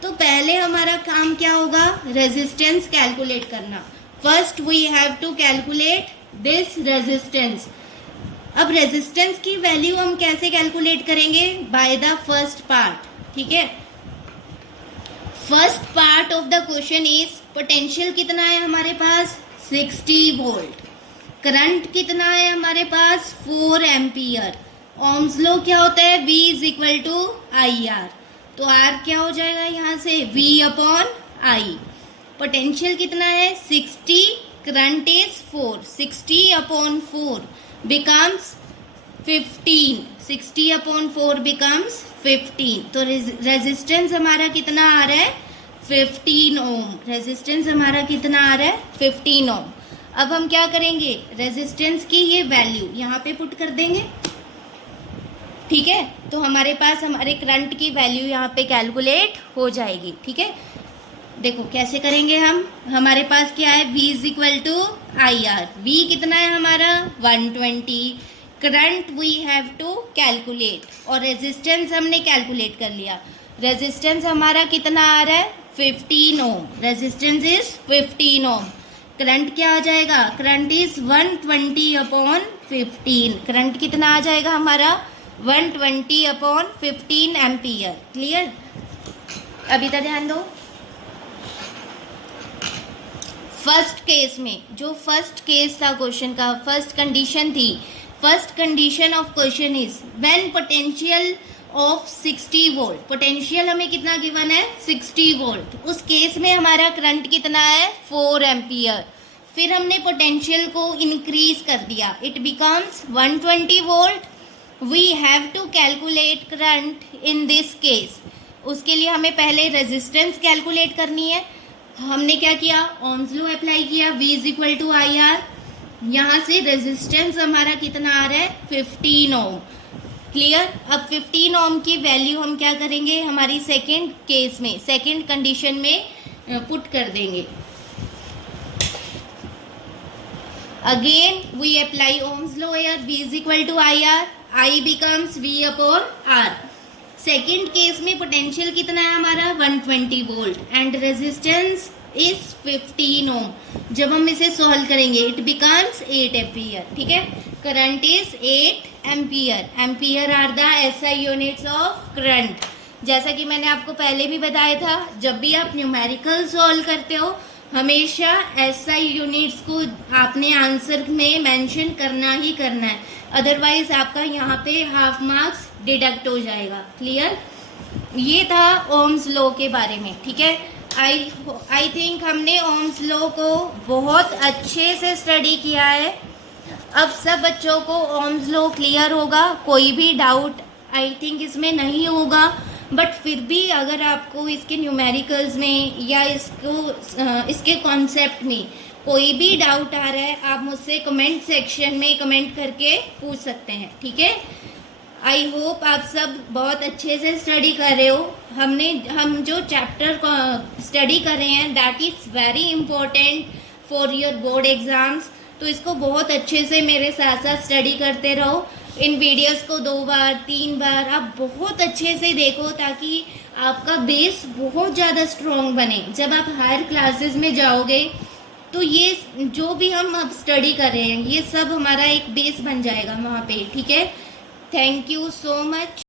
तो पहले हमारा काम क्या होगा? रेजिस्टेंस कैलकुलेट करना। First we have to calculate this resistance. अब रेजिस्टेंस की वैल्यू हम कैसे कैलकुलेट करेंगे? बाय द फर्स्ट पार्ट, ठीक है। First part of the question is potential कितना है हमारे पास? 60 वोल्ट। करंट कितना है हमारे पास? 4 एम्पियर। ओम्स लॉ क्या होता है? V is equal to I R. तो R क्या हो जाएगा यहाँ से? V upon I। पोटेंशियल कितना है? 60, current is 4, 60 upon 4 becomes 15, 60 upon 4 becomes 15। तो रेजिस्टेंस हमारा कितना आ रहा है? 15 ओम। रेजिस्टेंस हमारा कितना आ रहा है? 15 ओम। अब हम क्या करेंगे? रेजिस्टेंस की ये वैल्यू यहाँ पे पुट कर देंगे, ठीक है। तो हमारे पास हमारे करंट की वैल्यू यहाँ पे कैलकुलेट हो जाएगी, ठीक है। देखो कैसे करेंगे हम। हमारे पास क्या है? V is equal to I R. V कितना है हमारा? 120। Current we have to calculate, और रेजिस्टेंस हमने कैलकुलेट कर लिया। रेजिस्टेंस हमारा कितना आ रहा है? 15 ohm. Resistance is 15 ohm. Current क्या आ जाएगा? Current is 120 upon 15। करंट कितना आ जाएगा हमारा? 120 अपॉन 15 एम्पियर। क्लियर? अभी तक ध्यान दो। फर्स्ट केस में, जो फर्स्ट केस था क्वेश्चन का, फर्स्ट कंडीशन थी, first condition of question is when potential of 60 volt. Potential हमें कितना गिवन है? 60 वोल्ट। उस केस में हमारा करंट कितना है? 4 एम्पियर। फिर हमने पोटेंशियल को इंक्रीज कर दिया, it becomes 120 volt. We have to calculate current in this case. उसके लिए हमें पहले रेजिस्टेंस कैलकुलेट करनी है। हमने क्या किया? ओम्स लॉ अप्लाई किया, V is equal to I R. यहाँ से रेजिस्टेंस हमारा कितना आ रहा है? 15 ओम। क्लियर? अब 15 ओम की वैल्यू हम क्या करेंगे? हमारी सेकेंड केस में, सेकेंड कंडीशन में पुट कर देंगे। Again we apply Ohm's law here, V is equal to I R. I becomes V upon R। Second case में पोटेंशियल कितना है हमारा? 120 volt and resistance is 15 ohm. जब हम इसे सॉल्व करेंगे इट बिकम्स 8 एम्पियर, ठीक है। Current is 8 ampere. Ampere are the SI units of current. जैसा कि मैंने आपको पहले भी बताया था, जब भी आप न्यूमेरिकल सॉल्व करते हो हमेशा SI यूनिट्स को आपने आंसर में मेंशन करना ही करना है, अदरवाइज आपका यहाँ पे हाफ मार्क्स डिडक्ट हो जाएगा। क्लियर? ये था ओम्स लॉ के बारे में, ठीक है। आई थिंक हमने ओम्स लॉ को बहुत अच्छे से स्टडी किया है। अब सब बच्चों को ओम्स लॉ क्लियर होगा, कोई भी डाउट आई थिंक इसमें नहीं होगा। बट फिर भी अगर आपको इसके न्यूमेरिकल्स में या इसके कॉन्सेप्ट में कोई भी डाउट आ रहा है, आप मुझसे कमेंट सेक्शन में कमेंट करके पूछ सकते हैं, ठीक है। आई होप आप सब बहुत अच्छे से स्टडी कर रहे हो। हम जो चैप्टर स्टडी कर रहे हैं that is very important for your board exams. तो इसको बहुत अच्छे से मेरे साथ साथ स्टडी करते रहो। इन वीडियोस को 2 बार 3 बार आप बहुत अच्छे से देखो, ताकि आपका बेस बहुत ज़्यादा स्ट्रॉन्ग बने। जब आप हायर क्लासेस में जाओगे तो ये जो भी हम अब स्टडी कर रहे हैं ये सब हमारा एक बेस बन जाएगा वहाँ पे, ठीक है। Thank you so much.